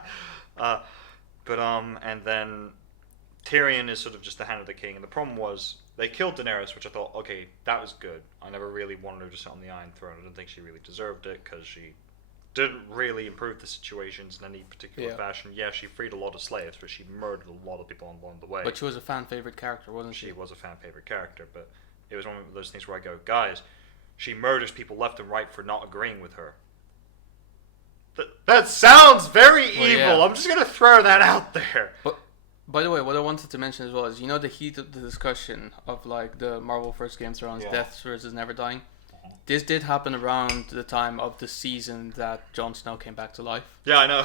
And then Tyrion is sort of just the hand of the king, and the problem was they killed Daenerys, which I thought, okay, that was good. I never really wanted her to sit on the Iron Throne. I didn't think she really deserved it because she didn't really improve the situations in any particular fashion. Yeah, she freed a lot of slaves, but she murdered a lot of people along the way. But she was a fan favorite character, wasn't she? She was a fan favorite character, but it was one of those things where I go, guys, she murders people left and right for not agreeing with her. That sounds very evil. Yeah. I'm just gonna throw that out there. But by the way, what I wanted to mention as well is, the heat of the discussion of like the Marvel vs. Game of Thrones, Death versus Never Dying. This did happen around the time of the season that Jon Snow came back to life. Yeah, I know.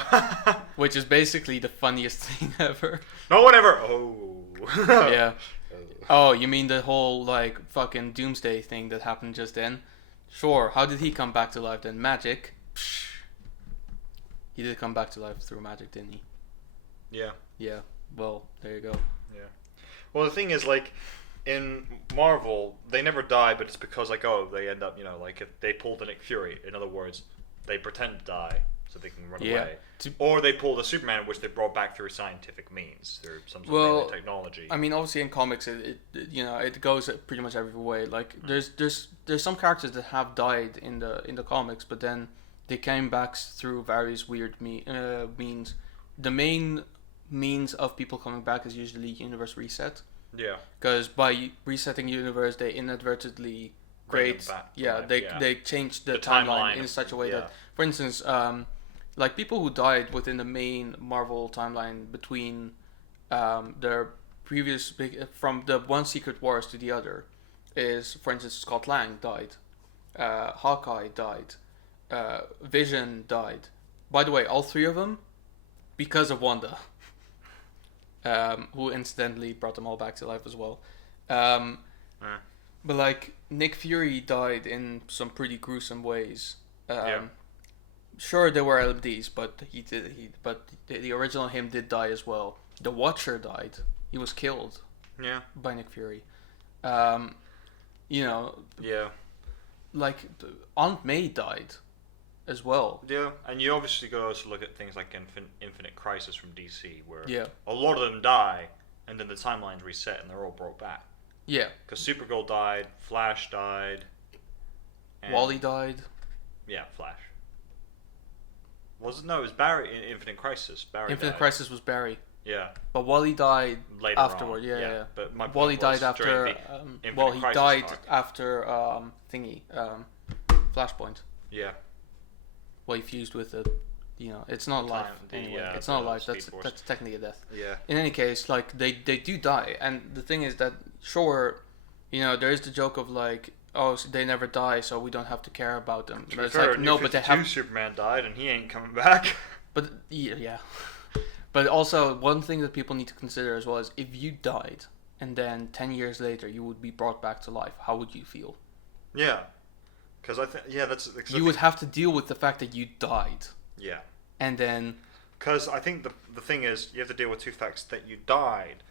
Which is basically the funniest thing ever. No one ever... Oh. Yeah. Oh, you mean the whole, like, fucking Doomsday thing that happened just then? Sure. How did he come back to life then? Magic. Psh. He did come back to life through magic, didn't he? Yeah. Yeah. Well, there you go. Yeah. Well, the thing is, like... In Marvel, they never die, but it's because, like, they end up, like, if they pull the Nick Fury. In other words, they pretend to die so they can run away. Or they pull the Superman, which they brought back through scientific means, through some sort of technology. I mean, obviously in comics, it goes pretty much every way. Like, there's some characters that have died in the comics, but then they came back through various weird means. The main means of people coming back is usually universe reset. Yeah. Because by resetting the universe, they inadvertently create... They change the timeline in such a way that... For instance, like people who died within the main Marvel timeline between their previous... From the one Secret Wars to the other is, for instance, Scott Lang died. Hawkeye died. Vision died. By the way, all three of them because of Wanda. Who incidentally brought them all back to life as well. But like Nick Fury died in some pretty gruesome ways. Sure, there were LMDs, but the original him did die as well. The Watcher died. He was killed. Yeah. By Nick Fury. Yeah. Like Aunt May died as well. Yeah, and you obviously got to also look at things like Infinite Crisis from DC, where a lot of them die, and then the timeline's reset, and they're all brought back. Yeah. Because Supergirl died, Flash died. Wally died. Yeah, Flash. No, it was Barry in Infinite Crisis. Infinite Crisis was Barry. Yeah. But Wally died later afterward. On. Yeah. But my Wally died after. He died after Flashpoint. Yeah. Well, he fused with it's not life anyway. It's not life. That's technically a death. Yeah. In any case, like they do die, and the thing is that sure, there is the joke of like, oh, so they never die, so we don't have to care about them. To be fair, like, no, but they have. Superman died, and he ain't coming back. But yeah. But also, one thing that people need to consider as well is if you died and then 10 years later you would be brought back to life, how would you feel? Yeah. Because I think, that's... You would have to deal with the fact that you died. Yeah. And then... Because I think the thing is, you have to deal with two facts, that you died,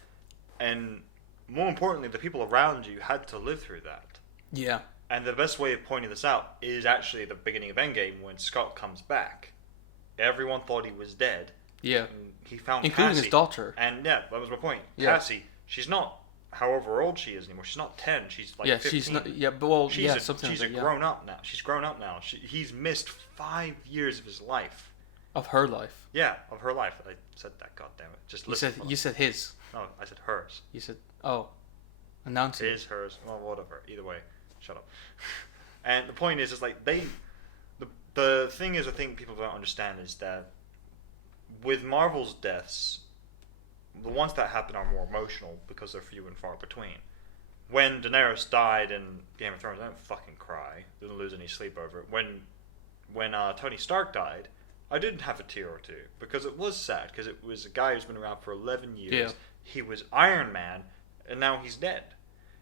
and more importantly, the people around you had to live through that. Yeah. And the best way of pointing this out is actually the beginning of Endgame when Scott comes back. Everyone thought he was dead. Yeah. He found including Cassie. His daughter. And that was my point. Yeah. Cassie, she's not however old she is anymore. She's not 10. She's like 15. She's not. Yeah, but well, she's something. She's like that, grown up now. She's grown up now. He's missed 5 years of his life. Of her life. Yeah, of her life. I said that. God damn it! Just listen. You said his. No, I said hers. You said announce it. His, hers. Well, whatever. Either way, shut up. And the point is like the thing is, I think people don't understand is that with Marvel's deaths, the ones that happen are more emotional because they're few and far between. When Daenerys died in Game of Thrones, I don't fucking cry. Didn't lose any sleep over it. When Tony Stark died, I didn't have a tear or two because it was sad because it was a guy who's been around for 11 years. Yeah. He was Iron Man, and now he's dead.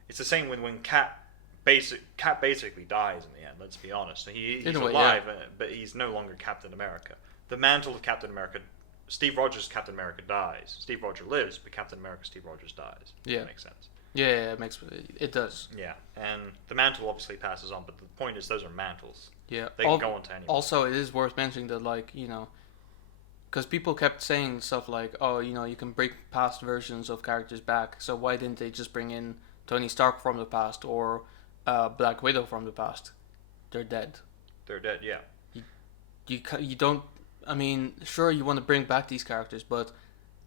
It's the same when Cap basically dies in the end. Let's be honest. He's alive, but he's no longer Captain America. The mantle of Captain America, Steve Rogers' Captain America dies. Steve Rogers lives, but Captain America Steve Rogers dies. Yeah, that makes sense. Yeah, it does. Yeah, and the mantle obviously passes on, but the point is those are mantles. Yeah, they can go on to anyone. Also, it is worth mentioning that, like, because people kept saying stuff like, oh, you can bring past versions of characters back, so why didn't they just bring in Tony Stark from the past or Black Widow from the past? They're dead. They're dead, yeah. You don't. I mean, sure, you want to bring back these characters, but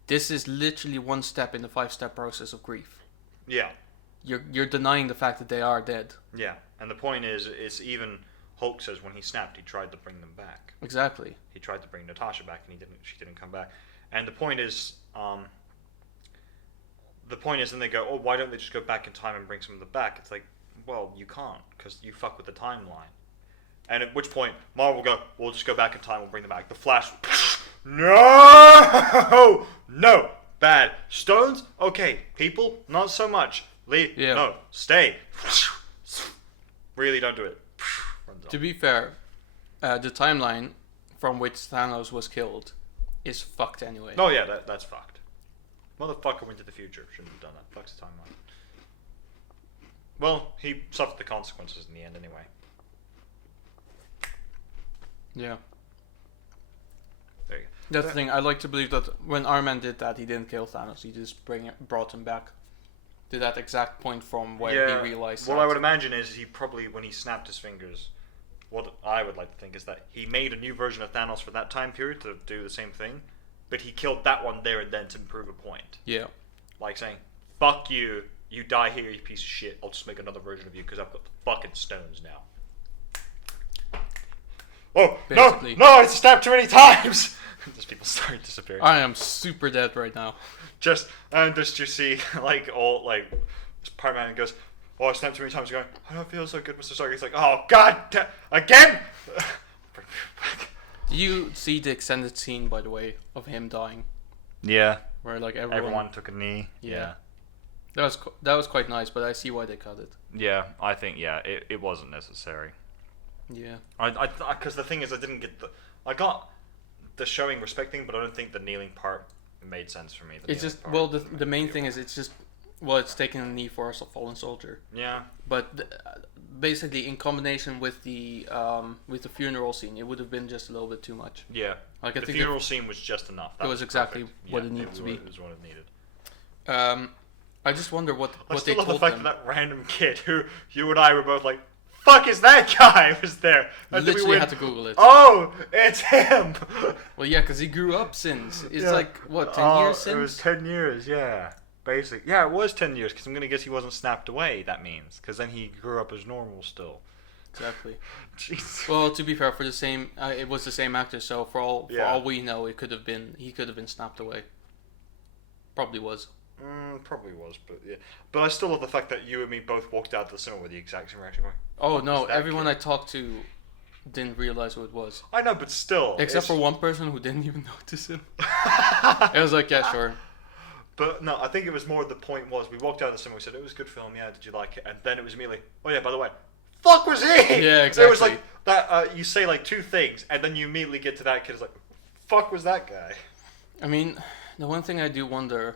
this is literally one step in the 5-step process of grief. Yeah. You're denying the fact that they are dead. Yeah, and the point is, it's even Hulk says when he snapped, he tried to bring them back. Exactly. He tried to bring Natasha back, and she didn't come back. And the point is, then they go, oh, why don't they just go back in time and bring some of them back? It's like, well, you can't, because you fuck with the timeline. And at which point, Marvel will go, we'll just go back in time, we'll bring them back. The Flash, no, bad. Stones, okay. People, not so much. Lee, no, stay. Really don't do it. To be fair, the timeline from which Thanos was killed is fucked anyway. Oh yeah, that's fucked. Motherfucker went to the future. Shouldn't have done that. Fucks the timeline. Well, he suffered the consequences in the end anyway. Yeah. There you go. That's the thing. I like to believe that when Iron Man did that, he didn't kill Thanos. He just brought him back to that exact point from where he realized. What I would imagine is he probably, when he snapped his fingers, what I would like to think is that he made a new version of Thanos for that time period to do the same thing, but he killed that one there and then to prove a point. Yeah. Like saying, fuck you, you die here, you piece of shit, I'll just make another version of you because I've got the fucking stones now. Oh, basically. No, it's snapped too many times! Just people start disappearing. I am super dead right now. Just you see, Spider-Man goes, oh, I snapped too many times, going, I don't feel so good, Mr. Stark. He's like, oh, God, again? Do you see the extended scene, by the way, of him dying? Yeah. Where, like, everyone took a knee. Yeah. That was quite nice, but I see why they cut it. Yeah, I think, it wasn't necessary. Yeah. Because the thing is, I got the showing respect thing, but I don't think the kneeling part made sense for me. It's just, well, the main thing is it's just, well, it's taking a knee for a fallen soldier. Yeah. But basically, in combination with the funeral scene, it would have been just a little bit too much. Yeah. Like, I the think funeral scene was just enough. It was exactly what it needed to be. It was what it needed. I just wonder what they told them. I still love the fact that random kid who you and I were both like, fuck is that guy was there? And literally had to Google it. Oh, it's him! Well, yeah, because he grew up since. It's like, what, 10 years since? It was 10 years, yeah. Basically. Yeah, it was 10 years, because I'm going to guess he wasn't snapped away, that means. Because then he grew up as normal still. exactly. Jeez. Well, to be fair, for the same, it was the same actor. So for all we know, he could have been snapped away. Probably was. Probably was, but yeah. But I still love the fact that you and me both walked out of the cinema with the exact same reaction. Going, oh no! Everyone I talked to didn't realize who it was. I know, but still. Except for one person who didn't even notice him. It was like, yeah, sure. But no, I think it was more the point was we walked out of the cinema, we said it was a good film, yeah, did you like it? And then it was immediately, oh yeah, by the way, fuck was he? Yeah, exactly. It was like that. You say like two things, and then you immediately get to that kid. Is like, fuck was that guy? I mean, the one thing I do wonder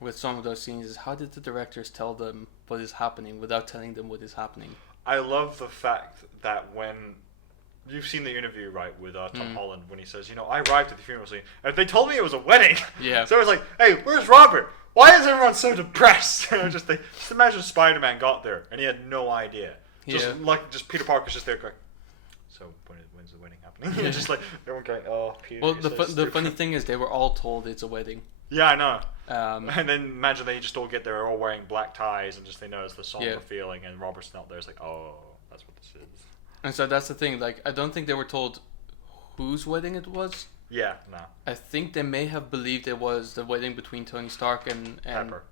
with some of those scenes is how did the directors tell them what is happening without telling them what is happening? I love the fact that when you've seen the interview, right, with Tom Holland, when he says, you know, I arrived at the funeral scene, and they told me it was a wedding. Yeah. So I was like, hey, where's Robert? Why is everyone so depressed? just imagine Spider-Man got there, and he had no idea. Just Peter Parker's just there going, so when's the wedding happening? Yeah. Just like, everyone going, oh, Peter, well, the funny thing is they were all told it's a wedding. Yeah, I know. And then imagine they just all get there, all wearing black ties, and just they know it's the somber feeling, and Robert's not there. It's like, oh, that's what this is. And so that's the thing. Like, I don't think they were told whose wedding it was. Yeah, no. I think they may have believed it was the wedding between Tony Stark and Pepper.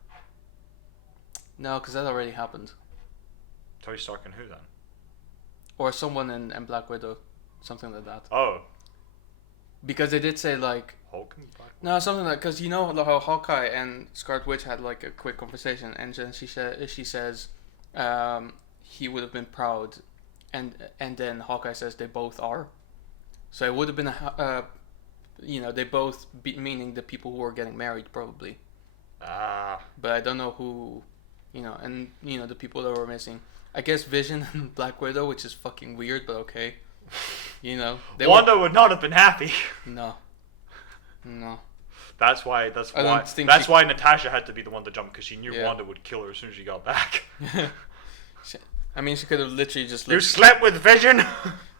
No, because that already happened. Tony Stark and who then? Or someone in Black Widow, something like that. Oh. Because they did say like. Hulk and Black Widow? No, something like, because you know how Hawkeye and Scarlet Witch had like a quick conversation, and then she says, he would have been proud, and then Hawkeye says they both are, so it would have been they both meaning the people who were getting married probably. Ah. But I don't know who, and the people that were missing. I guess Vision and Black Widow, which is fucking weird, but okay. Wanda would not have been happy. No. That's why Natasha had to be the one to jump, because she knew Wanda would kill her as soon as she got back. I mean, she could have literally just. You slept with Vision.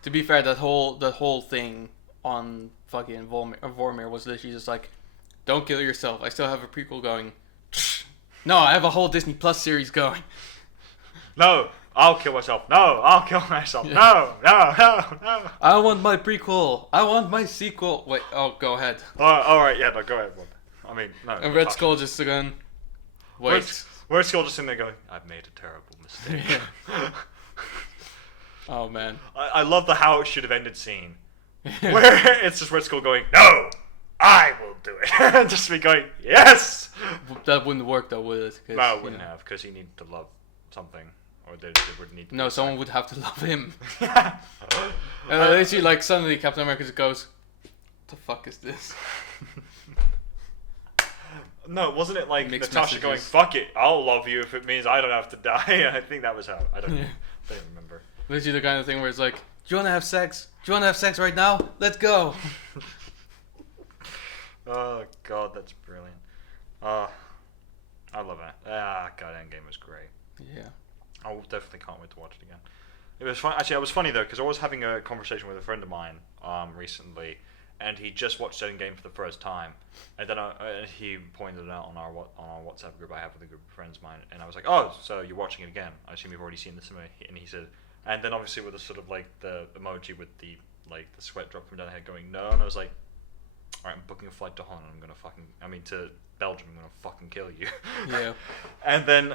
To be fair, that whole thing on fucking Vormir was literally just like, don't kill yourself. I still have a prequel going. No, I have a whole Disney Plus series going. No, I'll kill myself. No, I'll kill myself. Yeah. No. I want my prequel. I want my sequel. Wait, go ahead. All right, yeah, no, go ahead. I mean, no. And Red Skull just again. Wait. Red Skull just sitting there going, I've made a terrible mistake. Yeah. Oh man. I love the how it should have ended scene. Where it's just Red Skull going, no, I will do it. Just me going, yes. That wouldn't work though, would it? No, it wouldn't have, because he needed to love something. Or they would need to. No, someone would have to love him. And literally, like, suddenly Captain America just goes, what the fuck is this? No, wasn't it like Mixed Natasha going, fuck it, I'll love you if it means I don't have to die? I think that was how. I don't remember. Literally the kind of thing where it's like, do you want to have sex? Do you want to have sex right now? Let's go. Oh, God, that's brilliant. I love it. God, Endgame was great. Yeah. I definitely can't wait to watch it again. It was fun. Actually, it was funny though, because I was having a conversation with a friend of mine recently, and he just watched Endgame for the first time, and then he pointed it out on our WhatsApp group I have with a group of friends of mine, and I was like, oh, so you're watching it again? I assume you've already seen this, and he said, and then obviously with the sort of like the emoji with the like the sweat dropping down the head going no, and I was like, all right, I'm booking a flight to Holland. To Belgium. I'm gonna fucking kill you. Yeah. And then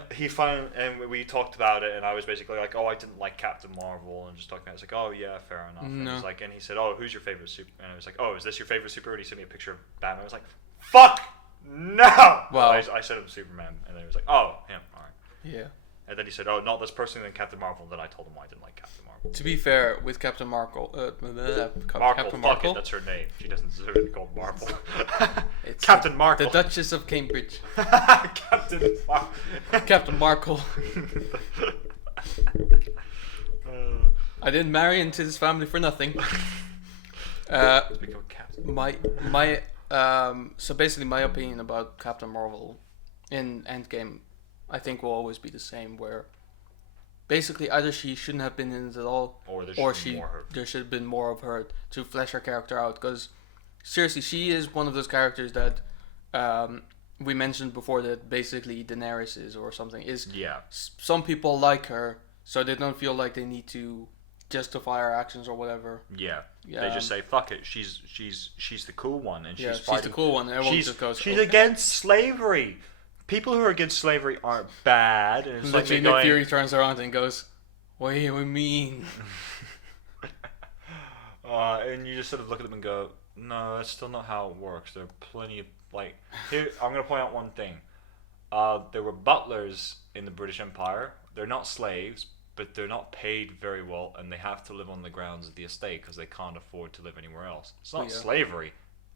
we talked about it, and I was basically like, oh, I didn't like Captain Marvel, and just talking about it. It's like, oh yeah, fair enough. And No. it was like, and he said, oh, who's your favorite super? And I was like, oh, is this your favorite superhero? And he sent me a picture of Batman. I was like, fuck no. Wow. I said it was Superman, and then he was like, oh, him. All right. Yeah. And then he said, oh, not this person, then Captain Marvel. And then I told him why I didn't like Captain Marvel. To be fair, with Captain Marvel, Captain Fuck it, that's her name. She doesn't deserve to be called Marvel. It's Captain Marvel. The Duchess of Cambridge. Captain Marvel. Captain Markle. I didn't marry into this family for nothing. Become Captain. So basically my opinion about Captain Marvel in Endgame, I think will always be the same, where basically either she shouldn't have been in it at all, or there should have been more of her to flesh her character out, because seriously, she is one of those characters that we mentioned before, that basically Daenerys is, or something, is. Yeah. Some people like her, so they don't feel like they need to justify our actions or whatever. Yeah. They just say, fuck it, she's the cool one, and Yeah, she's fighting. she's the cool one. And everyone just goes, she's okay. against slavery. People who are against slavery aren't bad. And it's Literally, like me Nick Fury turns around and goes, what do you mean? And you just sort of look at them and go, no, that's still not how it works. There are plenty of, like, here, I'm going to point out one thing. There were butlers in the British Empire. They're not slaves, but they're not paid very well, and they have to live on the grounds of the estate because they can't afford to live anywhere else. It's not slavery.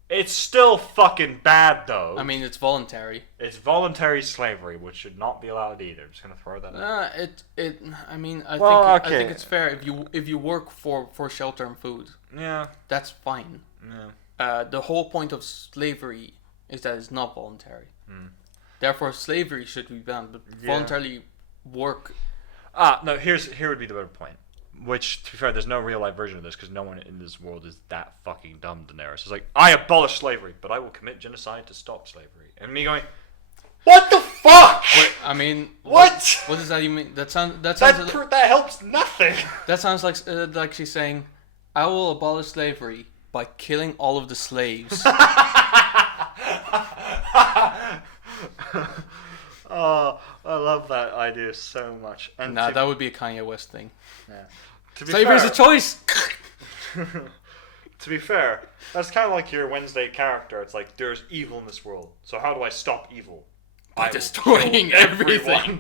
It's still fucking bad, though. I mean, it's voluntary. It's voluntary slavery, which should not be allowed either. I'm just gonna throw that out. I mean, I think it's fair if you work for shelter and food. Yeah. That's fine. Yeah. The whole point of slavery is that it's not voluntary. Therefore, slavery should be banned, but voluntarily work. No. Here would be the better point. Which, to be fair, there's no real life version of this because no one in this world is that fucking dumb. Daenerys is like, I abolish slavery, but I will commit genocide to stop slavery. And me going, what the fuck? Wait, I mean, what? What does that even mean? That helps nothing. That sounds like she's saying, I will abolish slavery by killing all of the slaves. Oh, I love that idea so much. And that would be a Kanye West thing. Yeah. Slavery is a choice! To be fair, that's kind of like your Wednesday character. It's like, there's evil in this world. So how do I stop evil? By destroying everything.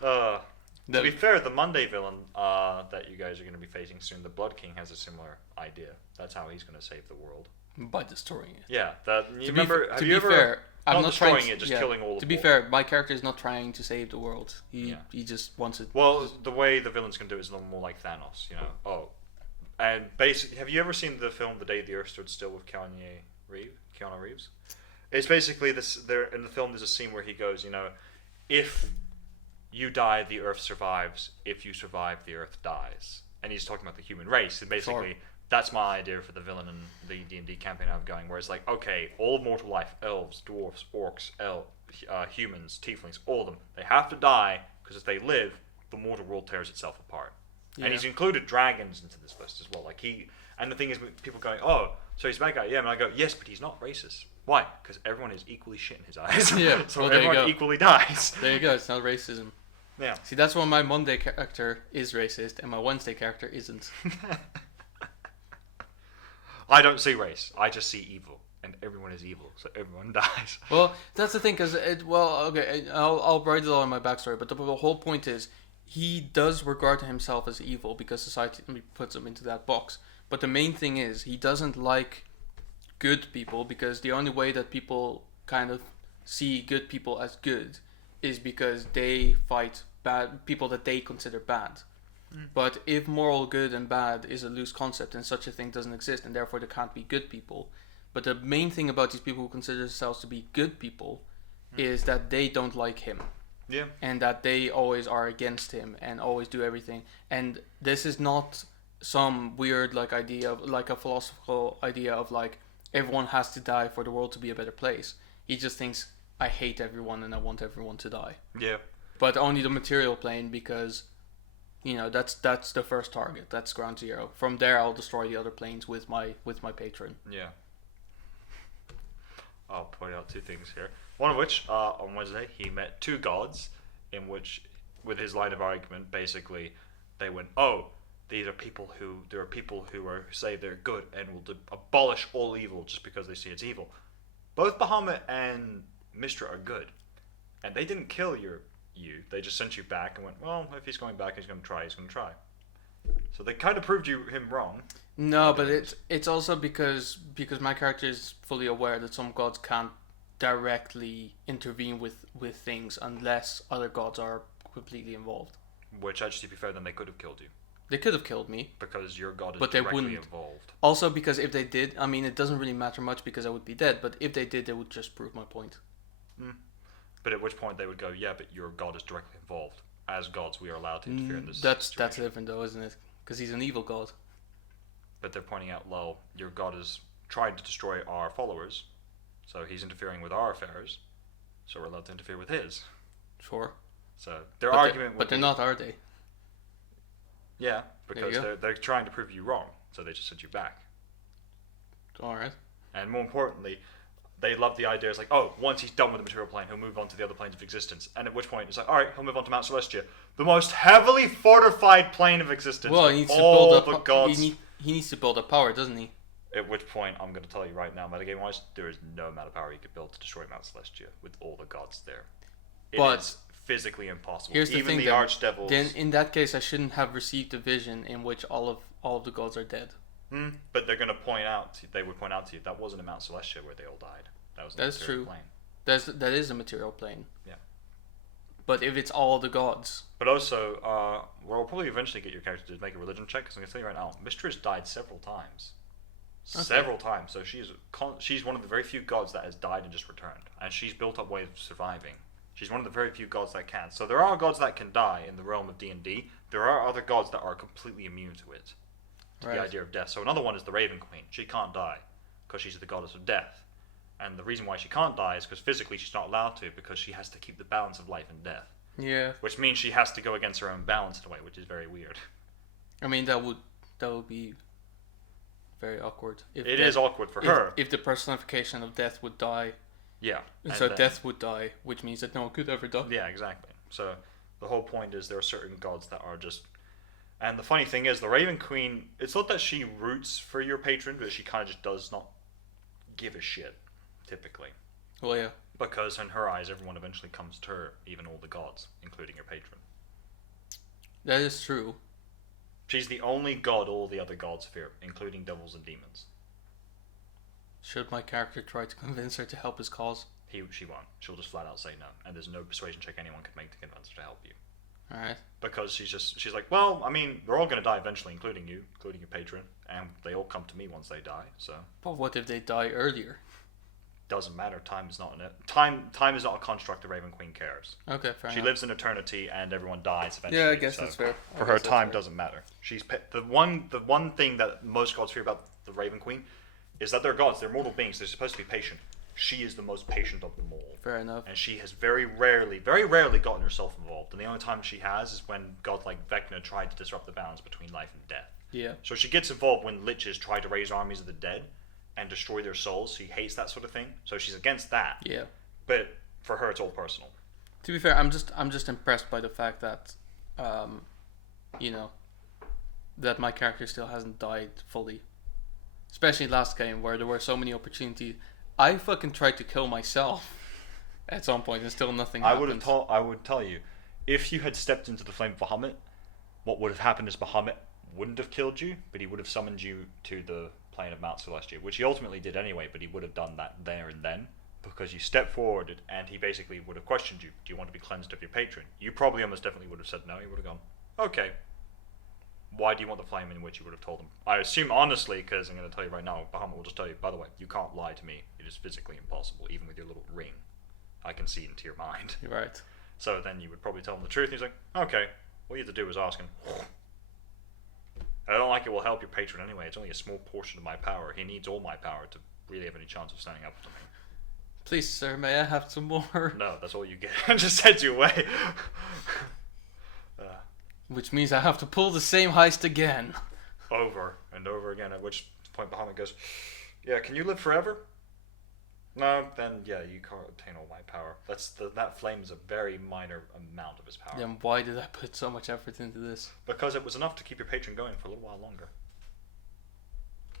To be fair, the Monday villain that you guys are going to be facing soon, the Blood King, has a similar idea. That's how he's going to save the world. By destroying it. Yeah. I'm not destroying trying it, just killing all of it. To be fair, my character is not trying to save the world. He just wants it. Well, the way the villain's going to do it is a little more like Thanos, you know. Oh. And basically, have you ever seen the film The Day the Earth Stood Still with Keanu Reeves? It's basically this. There in the film, there's a scene where he goes, you know, if you die, the Earth survives. If you survive, the Earth dies. And he's talking about the human race. And basically, that's my idea for the villain in the D&D campaign I'm going, where it's like, okay, all mortal life, elves, dwarves, orcs, humans, tieflings, all of them, they have to die, because if they live, the mortal world tears itself apart. Yeah. And he's included dragons into this list as well. And the thing is, people going, oh, so he's a bad guy, yeah, and I go, yes, but he's not racist. Why? Because everyone is equally shit in his eyes. Yeah, so everyone equally dies. There you go, it's not racism. Yeah. See, that's why my Monday character is racist, and my Wednesday character isn't. I don't see race. I just see evil, and everyone is evil, so everyone dies. Well, that's the thing, because I'll write it all in my backstory, but the whole point is he does regard himself as evil because society puts him into that box. But the main thing is he doesn't like good people because the only way that people kind of see good people as good is because they fight bad people that they consider bad. But if moral good and bad is a loose concept and such a thing doesn't exist and therefore there can't be good people. But the main thing about these people who consider themselves to be good people is that they don't like him. Yeah. And that they always are against him and always do everything. And this is not some weird idea of a philosophical idea of everyone has to die for the world to be a better place. He just thinks, I hate everyone and I want everyone to die. Yeah. But only the material plane because that's the first target. That's ground zero. From there, I'll destroy the other planes with my patron. Yeah. I'll point out two things here. One of which, on Wednesday, he met two gods, in which, with his line of argument, basically, they went, "Oh, there are people who say they're good and will abolish all evil just because they see it's evil." Both Bahamut and Mistra are good, and they didn't kill you. They just sent you back and went, well, if he's going back, he's going to try. So they kind of proved him wrong. No, but it's also because my character is fully aware that some gods can't directly intervene with things unless other gods are completely involved. Which, actually, to be fair, then they could have killed you. They could have killed me. Because your god is but directly involved. Also, because if they did, I mean, it doesn't really matter much because I would be dead, but if they did, they would just prove my point. But at which point they would go, yeah, but your god is directly involved. As gods, we are allowed to interfere in this That's different though, isn't it? Because he's an evil god. But they're pointing out, well, your god is trying to destroy our followers, so he's interfering with our affairs, so we're allowed to interfere with his. Sure. So their argument would But they're not, are they? Yeah, because they're trying to prove you wrong, so they just sent you back. Alright. And more importantly, they love the idea. It's like, oh, once he's done with the material plane, he'll move on to the other planes of existence. And at which point, it's like, all right, he'll move on to Mount Celestia, the most heavily fortified plane of existence. Well, he needs to all build the up. gods. He needs to build up power, doesn't he? At which point, I'm going to tell you right now, metagame-wise, there is no amount of power you could build to destroy Mount Celestia with all the gods there. It is physically impossible. Here's the Even thing, the archdevils. Then, in that case, I shouldn't have received a vision in which all of the gods are dead. But they're going to point out. They would point out to you that wasn't a Mount Celestia where they all died. That's true. Plane. That is a material plane. Yeah. But if it's all the gods. But also, we'll probably eventually get your character to make a religion check, because I'm going to tell you right now, Mistra's died several times. Okay. Several times. So she's one of the very few gods that has died and just returned. And she's built up ways of surviving. She's one of the very few gods that can. So there are gods that can die in the realm of D&D. There are other gods that are completely immune to it. To the idea of death. So another one is the Raven Queen. She can't die, because she's the goddess of death. And the reason why she can't die is because physically she's not allowed to, because she has to keep the balance of life and death. Yeah. Which means she has to go against her own balance in a way, which is very weird. I mean, that would be very awkward. It is awkward for her. If the personification of death would die. Yeah. So death would die, which means that no one could ever die. Yeah, exactly. So the whole point is there are certain gods that are just... And the funny thing is, the Raven Queen, it's not that she roots for your patron, but she kind of just does not give a shit. Typically. Well, yeah. Because in her eyes, everyone eventually comes to her, even all the gods, including your patron. That is true. She's the only god all the other gods fear, including devils and demons. Should my character try to convince her to help his cause? She won't. She'll just flat out say no, and there's no persuasion check anyone could make to convince her to help you. Alright. Because she's like, well, I mean, they're all going to die eventually, including you, including your patron, and they all come to me once they die, so... But what if they die earlier? Doesn't matter. Time is not time is not a construct the Raven Queen cares. Okay, fair enough. She lives in eternity, and everyone dies eventually. Yeah, I guess that's fair. For her, time doesn't matter. She's the one thing that most gods fear about the Raven Queen is that they're gods. They're mortal beings. They're supposed to be patient. She is the most patient of them all. Fair enough. And she has very rarely gotten herself involved. And the only time she has is when gods like Vecna tried to disrupt the balance between life and death. Yeah. So she gets involved when liches try to raise armies of the dead and destroy their souls. She hates that sort of thing. So she's against that. Yeah. But for her, it's all personal. To be fair, I'm just impressed by the fact that, that my character still hasn't died fully. Especially last game, where there were so many opportunities. I fucking tried to kill myself at some point, and still nothing happened. I would tell you, if you had stepped into the flame of Bahamut, what would have happened is Bahamut wouldn't have killed you, but he would have summoned you to the plane of Mount Celestia, which he ultimately did anyway, but he would have done that there and then, because you stepped forward, and he basically would have questioned you, do you want to be cleansed of your patron? You probably almost definitely would have said no. He would have gone, okay. Why do you want the flame? In which you would have told him. I assume honestly, because I'm going to tell you right now, Bahamut will just tell you, by the way, you can't lie to me. It is physically impossible, even with your little ring. I can see into your mind. You're right. So then you would probably tell him the truth, and he's like, okay, all you have to do is ask him. I don't like it will help your patron anyway. It's only a small portion of my power. He needs all my power to really have any chance of standing up to me. Please, sir, may I have some more? No, that's all you get. I just sent you away. Which means I have to pull the same heist again. Over and over again, at which point Bahamut goes, yeah, can you live forever? No, then yeah, you can't obtain all my power. That flame is a very minor amount of his power. Then why did I put so much effort into this? Because it was enough to keep your patron going for a little while longer.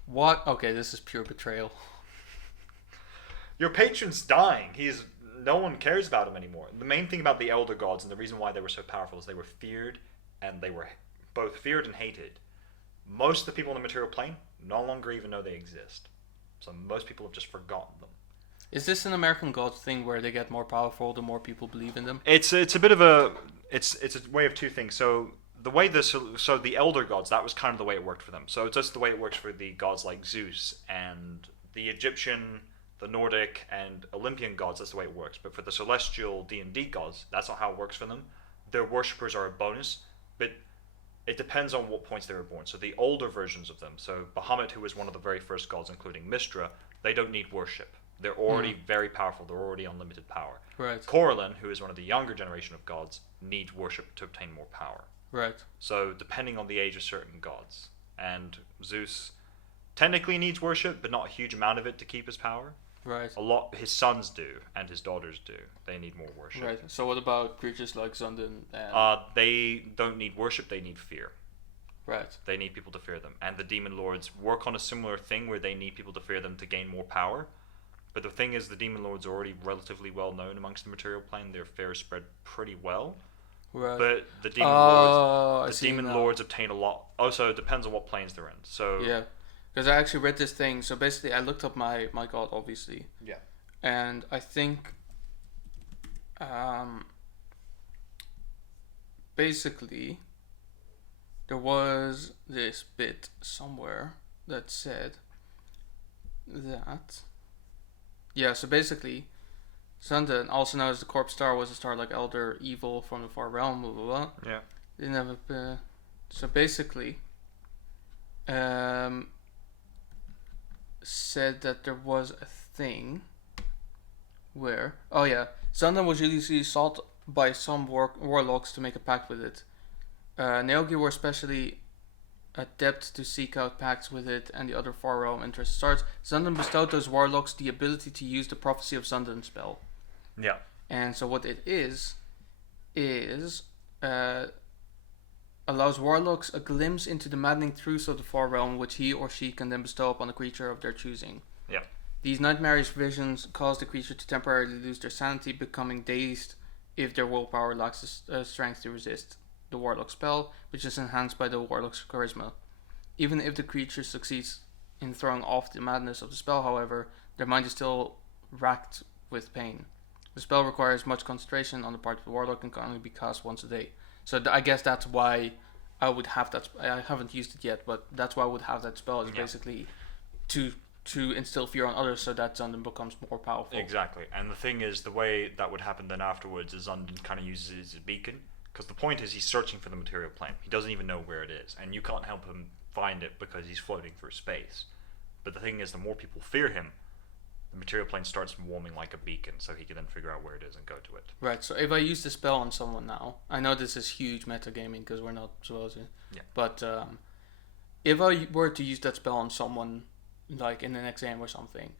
What? Okay, this is pure betrayal. Your patron's dying. No one cares about him anymore. The main thing about the Elder Gods, and the reason why they were so powerful, is they were feared, and they were both feared and hated. Most of the people on the material plane no longer even know they exist. So most people have just forgotten them. Is this an American Gods thing where they get more powerful the more people believe in them? It's a bit of a it's a way of two things. So the Elder Gods, that was kind of the way it worked for them. So it's just the way it works for the gods like Zeus and the Egyptian, the Nordic, and Olympian gods. That's the way it works. But for the celestial D&D gods, that's not how it works for them. Their worshippers are a bonus, but it depends on what points they were born. So the older versions of them, so Bahamut, who was one of the very first gods, including Mystra, they don't need worship. They're already very powerful. They're already unlimited power. Right. Corellin, who is one of the younger generation of gods, needs worship to obtain more power. Right. So depending on the age of certain gods, and Zeus technically needs worship, but not a huge amount of it to keep his power. Right. A lot his sons do, and his daughters do. They need more worship. Right. So what about creatures like Zundin and... They don't need worship, they need fear. Right. They need people to fear them. And the demon lords work on a similar thing where they need people to fear them to gain more power. But the thing is, the demon lords are already relatively well known amongst the material plane. Their fear is spread pretty well. Right. But the demon lords obtain a lot. Also, it depends on what planes they're in. So yeah. Because I actually read this thing. So basically, I looked up my god, obviously. Yeah. And I think, basically, there was this bit somewhere that said that. Yeah. So basically, Sundin, also known as the Corpse Star, was a star like Elder Evil from the Far Realm. Blah blah blah. Yeah. Didn't have a. So basically, said that there was a thing where Sundin was usually sought by some warlocks to make a pact with it. Neogi were especially adept to seek out pacts with it and the other Far Realm interest stars. Sundin bestowed those warlocks the ability to use the Prophecy of Sundin spell. Yeah. And so what it is allows warlocks a glimpse into the maddening truths of the Far Realm, which he or she can then bestow upon a creature of their choosing. Yeah. These nightmarish visions cause the creature to temporarily lose their sanity, becoming dazed if their willpower lacks the strength to resist the warlock spell, which is enhanced by the warlock's charisma. Even if the creature succeeds in throwing off the madness of the spell, however, their mind is still racked with pain. The spell requires much concentration on the part of the warlock and can only be cast once a day. So I guess that's why I would have that. I haven't used it yet, but that's why I would have that spell. Is basically to instill fear on others, so that Zundin becomes more powerful. Exactly. And the thing is, the way that would happen then afterwards is Zundin kind of uses it as a beacon, because the point is he's searching for the material plane. He doesn't even know where it is, and you can't help him find it because he's floating through space. But the thing is, the more people fear him, the material plane starts warming like a beacon, so he can then figure out where it is and go to it. Right, so if I use the spell on someone now, I know this is huge metagaming because we're not supposed to, but if I were to use that spell on someone, like in an exam or something,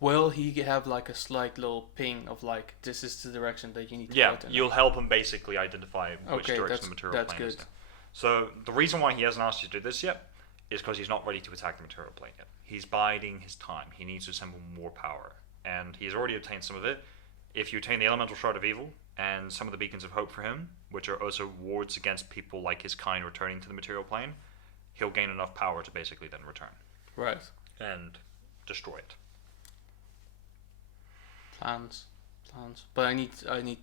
will he have like a slight little ping of like, this is the direction that you need to go in? You'll help him basically identify which direction the material plane is in. So the reason why he hasn't asked you to do this yet is because he's not ready to attack the material plane yet. He's biding his time. He needs to assemble more power, and he's already obtained some of it. If you attain the Elemental Shard of Evil and some of the Beacons of Hope for him, which are also wards against people like his kind returning to the material plane, he'll gain enough power to basically then return. Right. And destroy it. Plans. But I need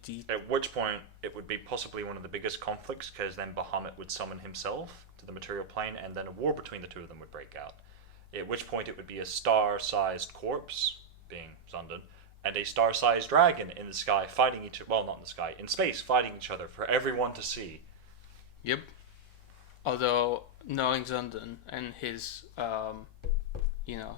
the... At which point, it would be possibly one of the biggest conflicts, because then Bahamut would summon himself to the material plane, and then a war between the two of them would break out. At which point, it would be a star-sized corpse, being Zundin, and a star-sized dragon in the sky fighting each other. Well, not in the sky, in space, fighting each other for everyone to see. Yep. Although, knowing Zundin and his,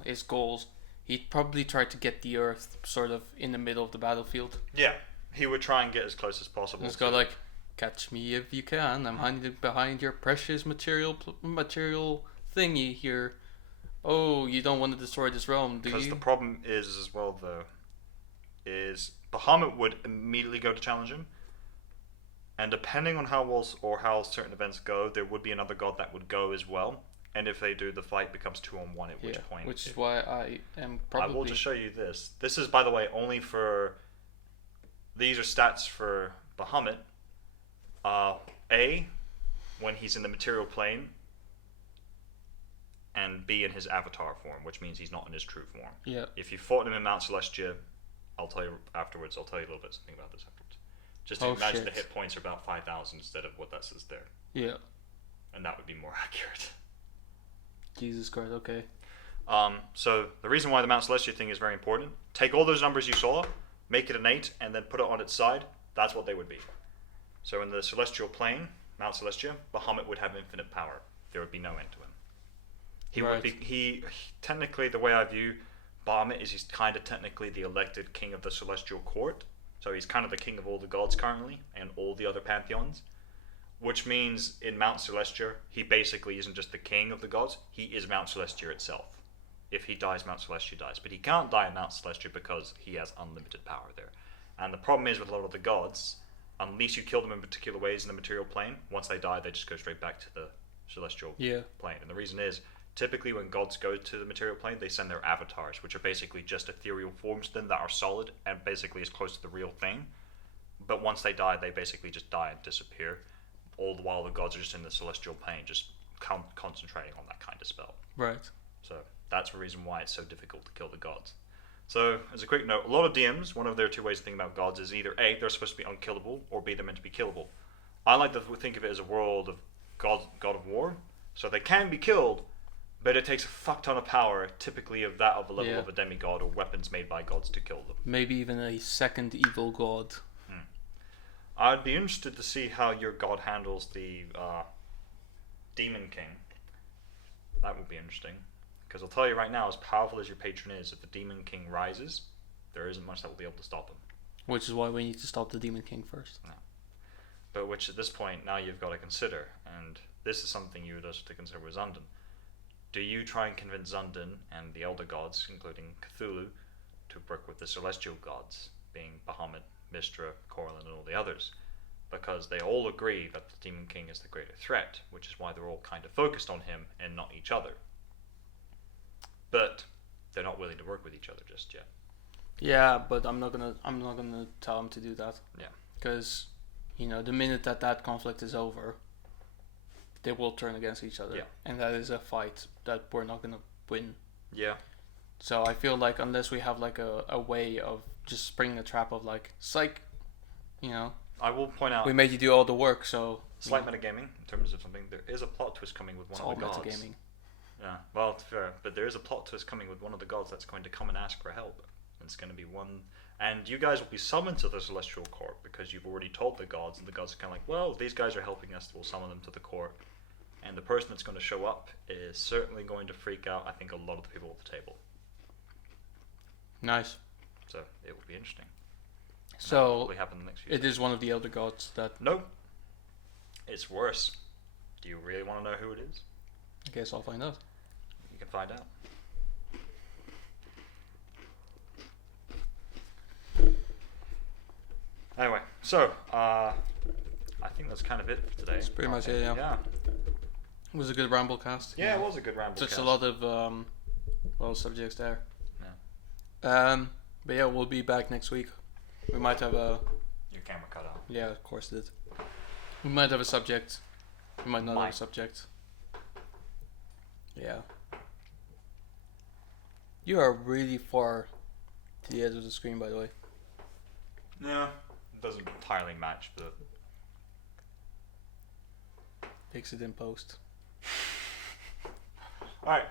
his goals, he'd probably try to get the Earth sort of in the middle of the battlefield. Yeah, he would try and get as close as possible. Just go like, catch me if you can. I'm hiding behind your precious material thingy here. Oh, you don't want to destroy this realm, do you? Because the problem is as well, though, is Bahamut would immediately go to challenge him, and depending on how certain events go, there would be another god that would go as well. And if they do, the fight becomes 2-on-1, at which point... Which is why I am probably... I will just show you this. This is, by the way, only for... These are stats for Bahamut. A, when he's in the material plane, and B, in his avatar form, which means he's not in his true form. Yeah. If you fought him in Mount Celestia, I'll tell you afterwards. I'll tell you a little bit something about this afterwards. Just imagine the hit points are about 5,000 instead of what that says there. Yeah. And that would be more accurate. Jesus Christ, okay. So the reason why the Mount Celestia thing is very important, take all those numbers you saw, make it an 8, and then put it on its side. That's what they would be. So in the celestial plane, Mount Celestia, Bahamut would have infinite power. There would be no end to him. He technically, the way I view Bahamut is he's kind of technically the elected king of the celestial court. So he's kind of the king of all the gods currently and all the other pantheons. which means in Mount Celestia, he basically isn't just the king of the gods, he is Mount Celestia itself. If he dies, Mount Celestia dies. But he can't die in Mount Celestia because he has unlimited power there. And the problem is with a lot of the gods, unless you kill them in particular ways in the material plane, once they die, they just go straight back to the celestial plane. And the reason is, typically when gods go to the material plane, they send their avatars, which are basically just ethereal forms then that are solid and basically as close to the real thing. But once they die, they basically just die and disappear. All the while the gods are just in the celestial plane, just concentrating on that kind of spell. Right. So that's the reason why it's so difficult to kill the gods. So, as a quick note, a lot of DMs, one of their two ways to think about gods is either A, they're supposed to be unkillable, or B, they're meant to be killable. I like to think of it as a world of God of War, so they can be killed, but it takes a fuck ton of power, typically of that of a level of a demigod or weapons made by gods to kill them. Maybe even a second evil god. I'd be interested to see how your god handles the Demon King. That would be interesting. Because I'll tell you right now, as powerful as your patron is, if the Demon King rises, there isn't much that will be able to stop him. Which is why we need to stop the Demon King first. No. But which at this point, now you've got to consider, and this is something you would also to consider with Zundan. Do you try and convince Zundan and the Elder Gods, including Cthulhu, to work with the Celestial Gods, being Bahamut, Mystra, Corlin, and all the others? Because they all agree that the Demon King is the greater threat, which is why they're all kind of focused on him and not each other. But they're not willing to work with each other just yet. Yeah, but I'm not gonna tell them to do that. Yeah. Because, the minute that conflict is over, they will turn against each other. Yeah. And that is a fight that we're not gonna win. Yeah. So I feel like unless we have like a way of just springing a trap of like, psych, I will point out. we made you do all the work, so. Slight metagaming in terms of something. There is a plot twist coming with one of the gods. It's all metagaming. Yeah, well, it's fair. But there is a plot twist coming with one of the gods that's going to come and ask for help. And it's going to be one. And you guys will be summoned to the Celestial Court because you've already told the gods, and the gods are kind of like, well, these guys are helping us, we'll summon them to the court. And the person that's going to show up is certainly going to freak out, I think, a lot of the people at the table. Nice. So it will be interesting. So that'll probably happen in the next few it days. is one of the Elder Gods that. No. It's worse. Do you really want to know who it is? I guess I'll find out. You can find out. Anyway, so I think that's kind of it for today. That's pretty much it, yeah. Yeah. It was a good Ramblecast. Yeah, it was a good Ramblecast. Touched a lot of subjects there. Yeah. But yeah, we'll be back next week. We might have a. Your camera cut out. Yeah, of course it did. We might have a subject. We might not have a subject. Yeah. You are really far to the edge of the screen, by the way. Yeah. It doesn't entirely match, but. Fix it in post. Alright.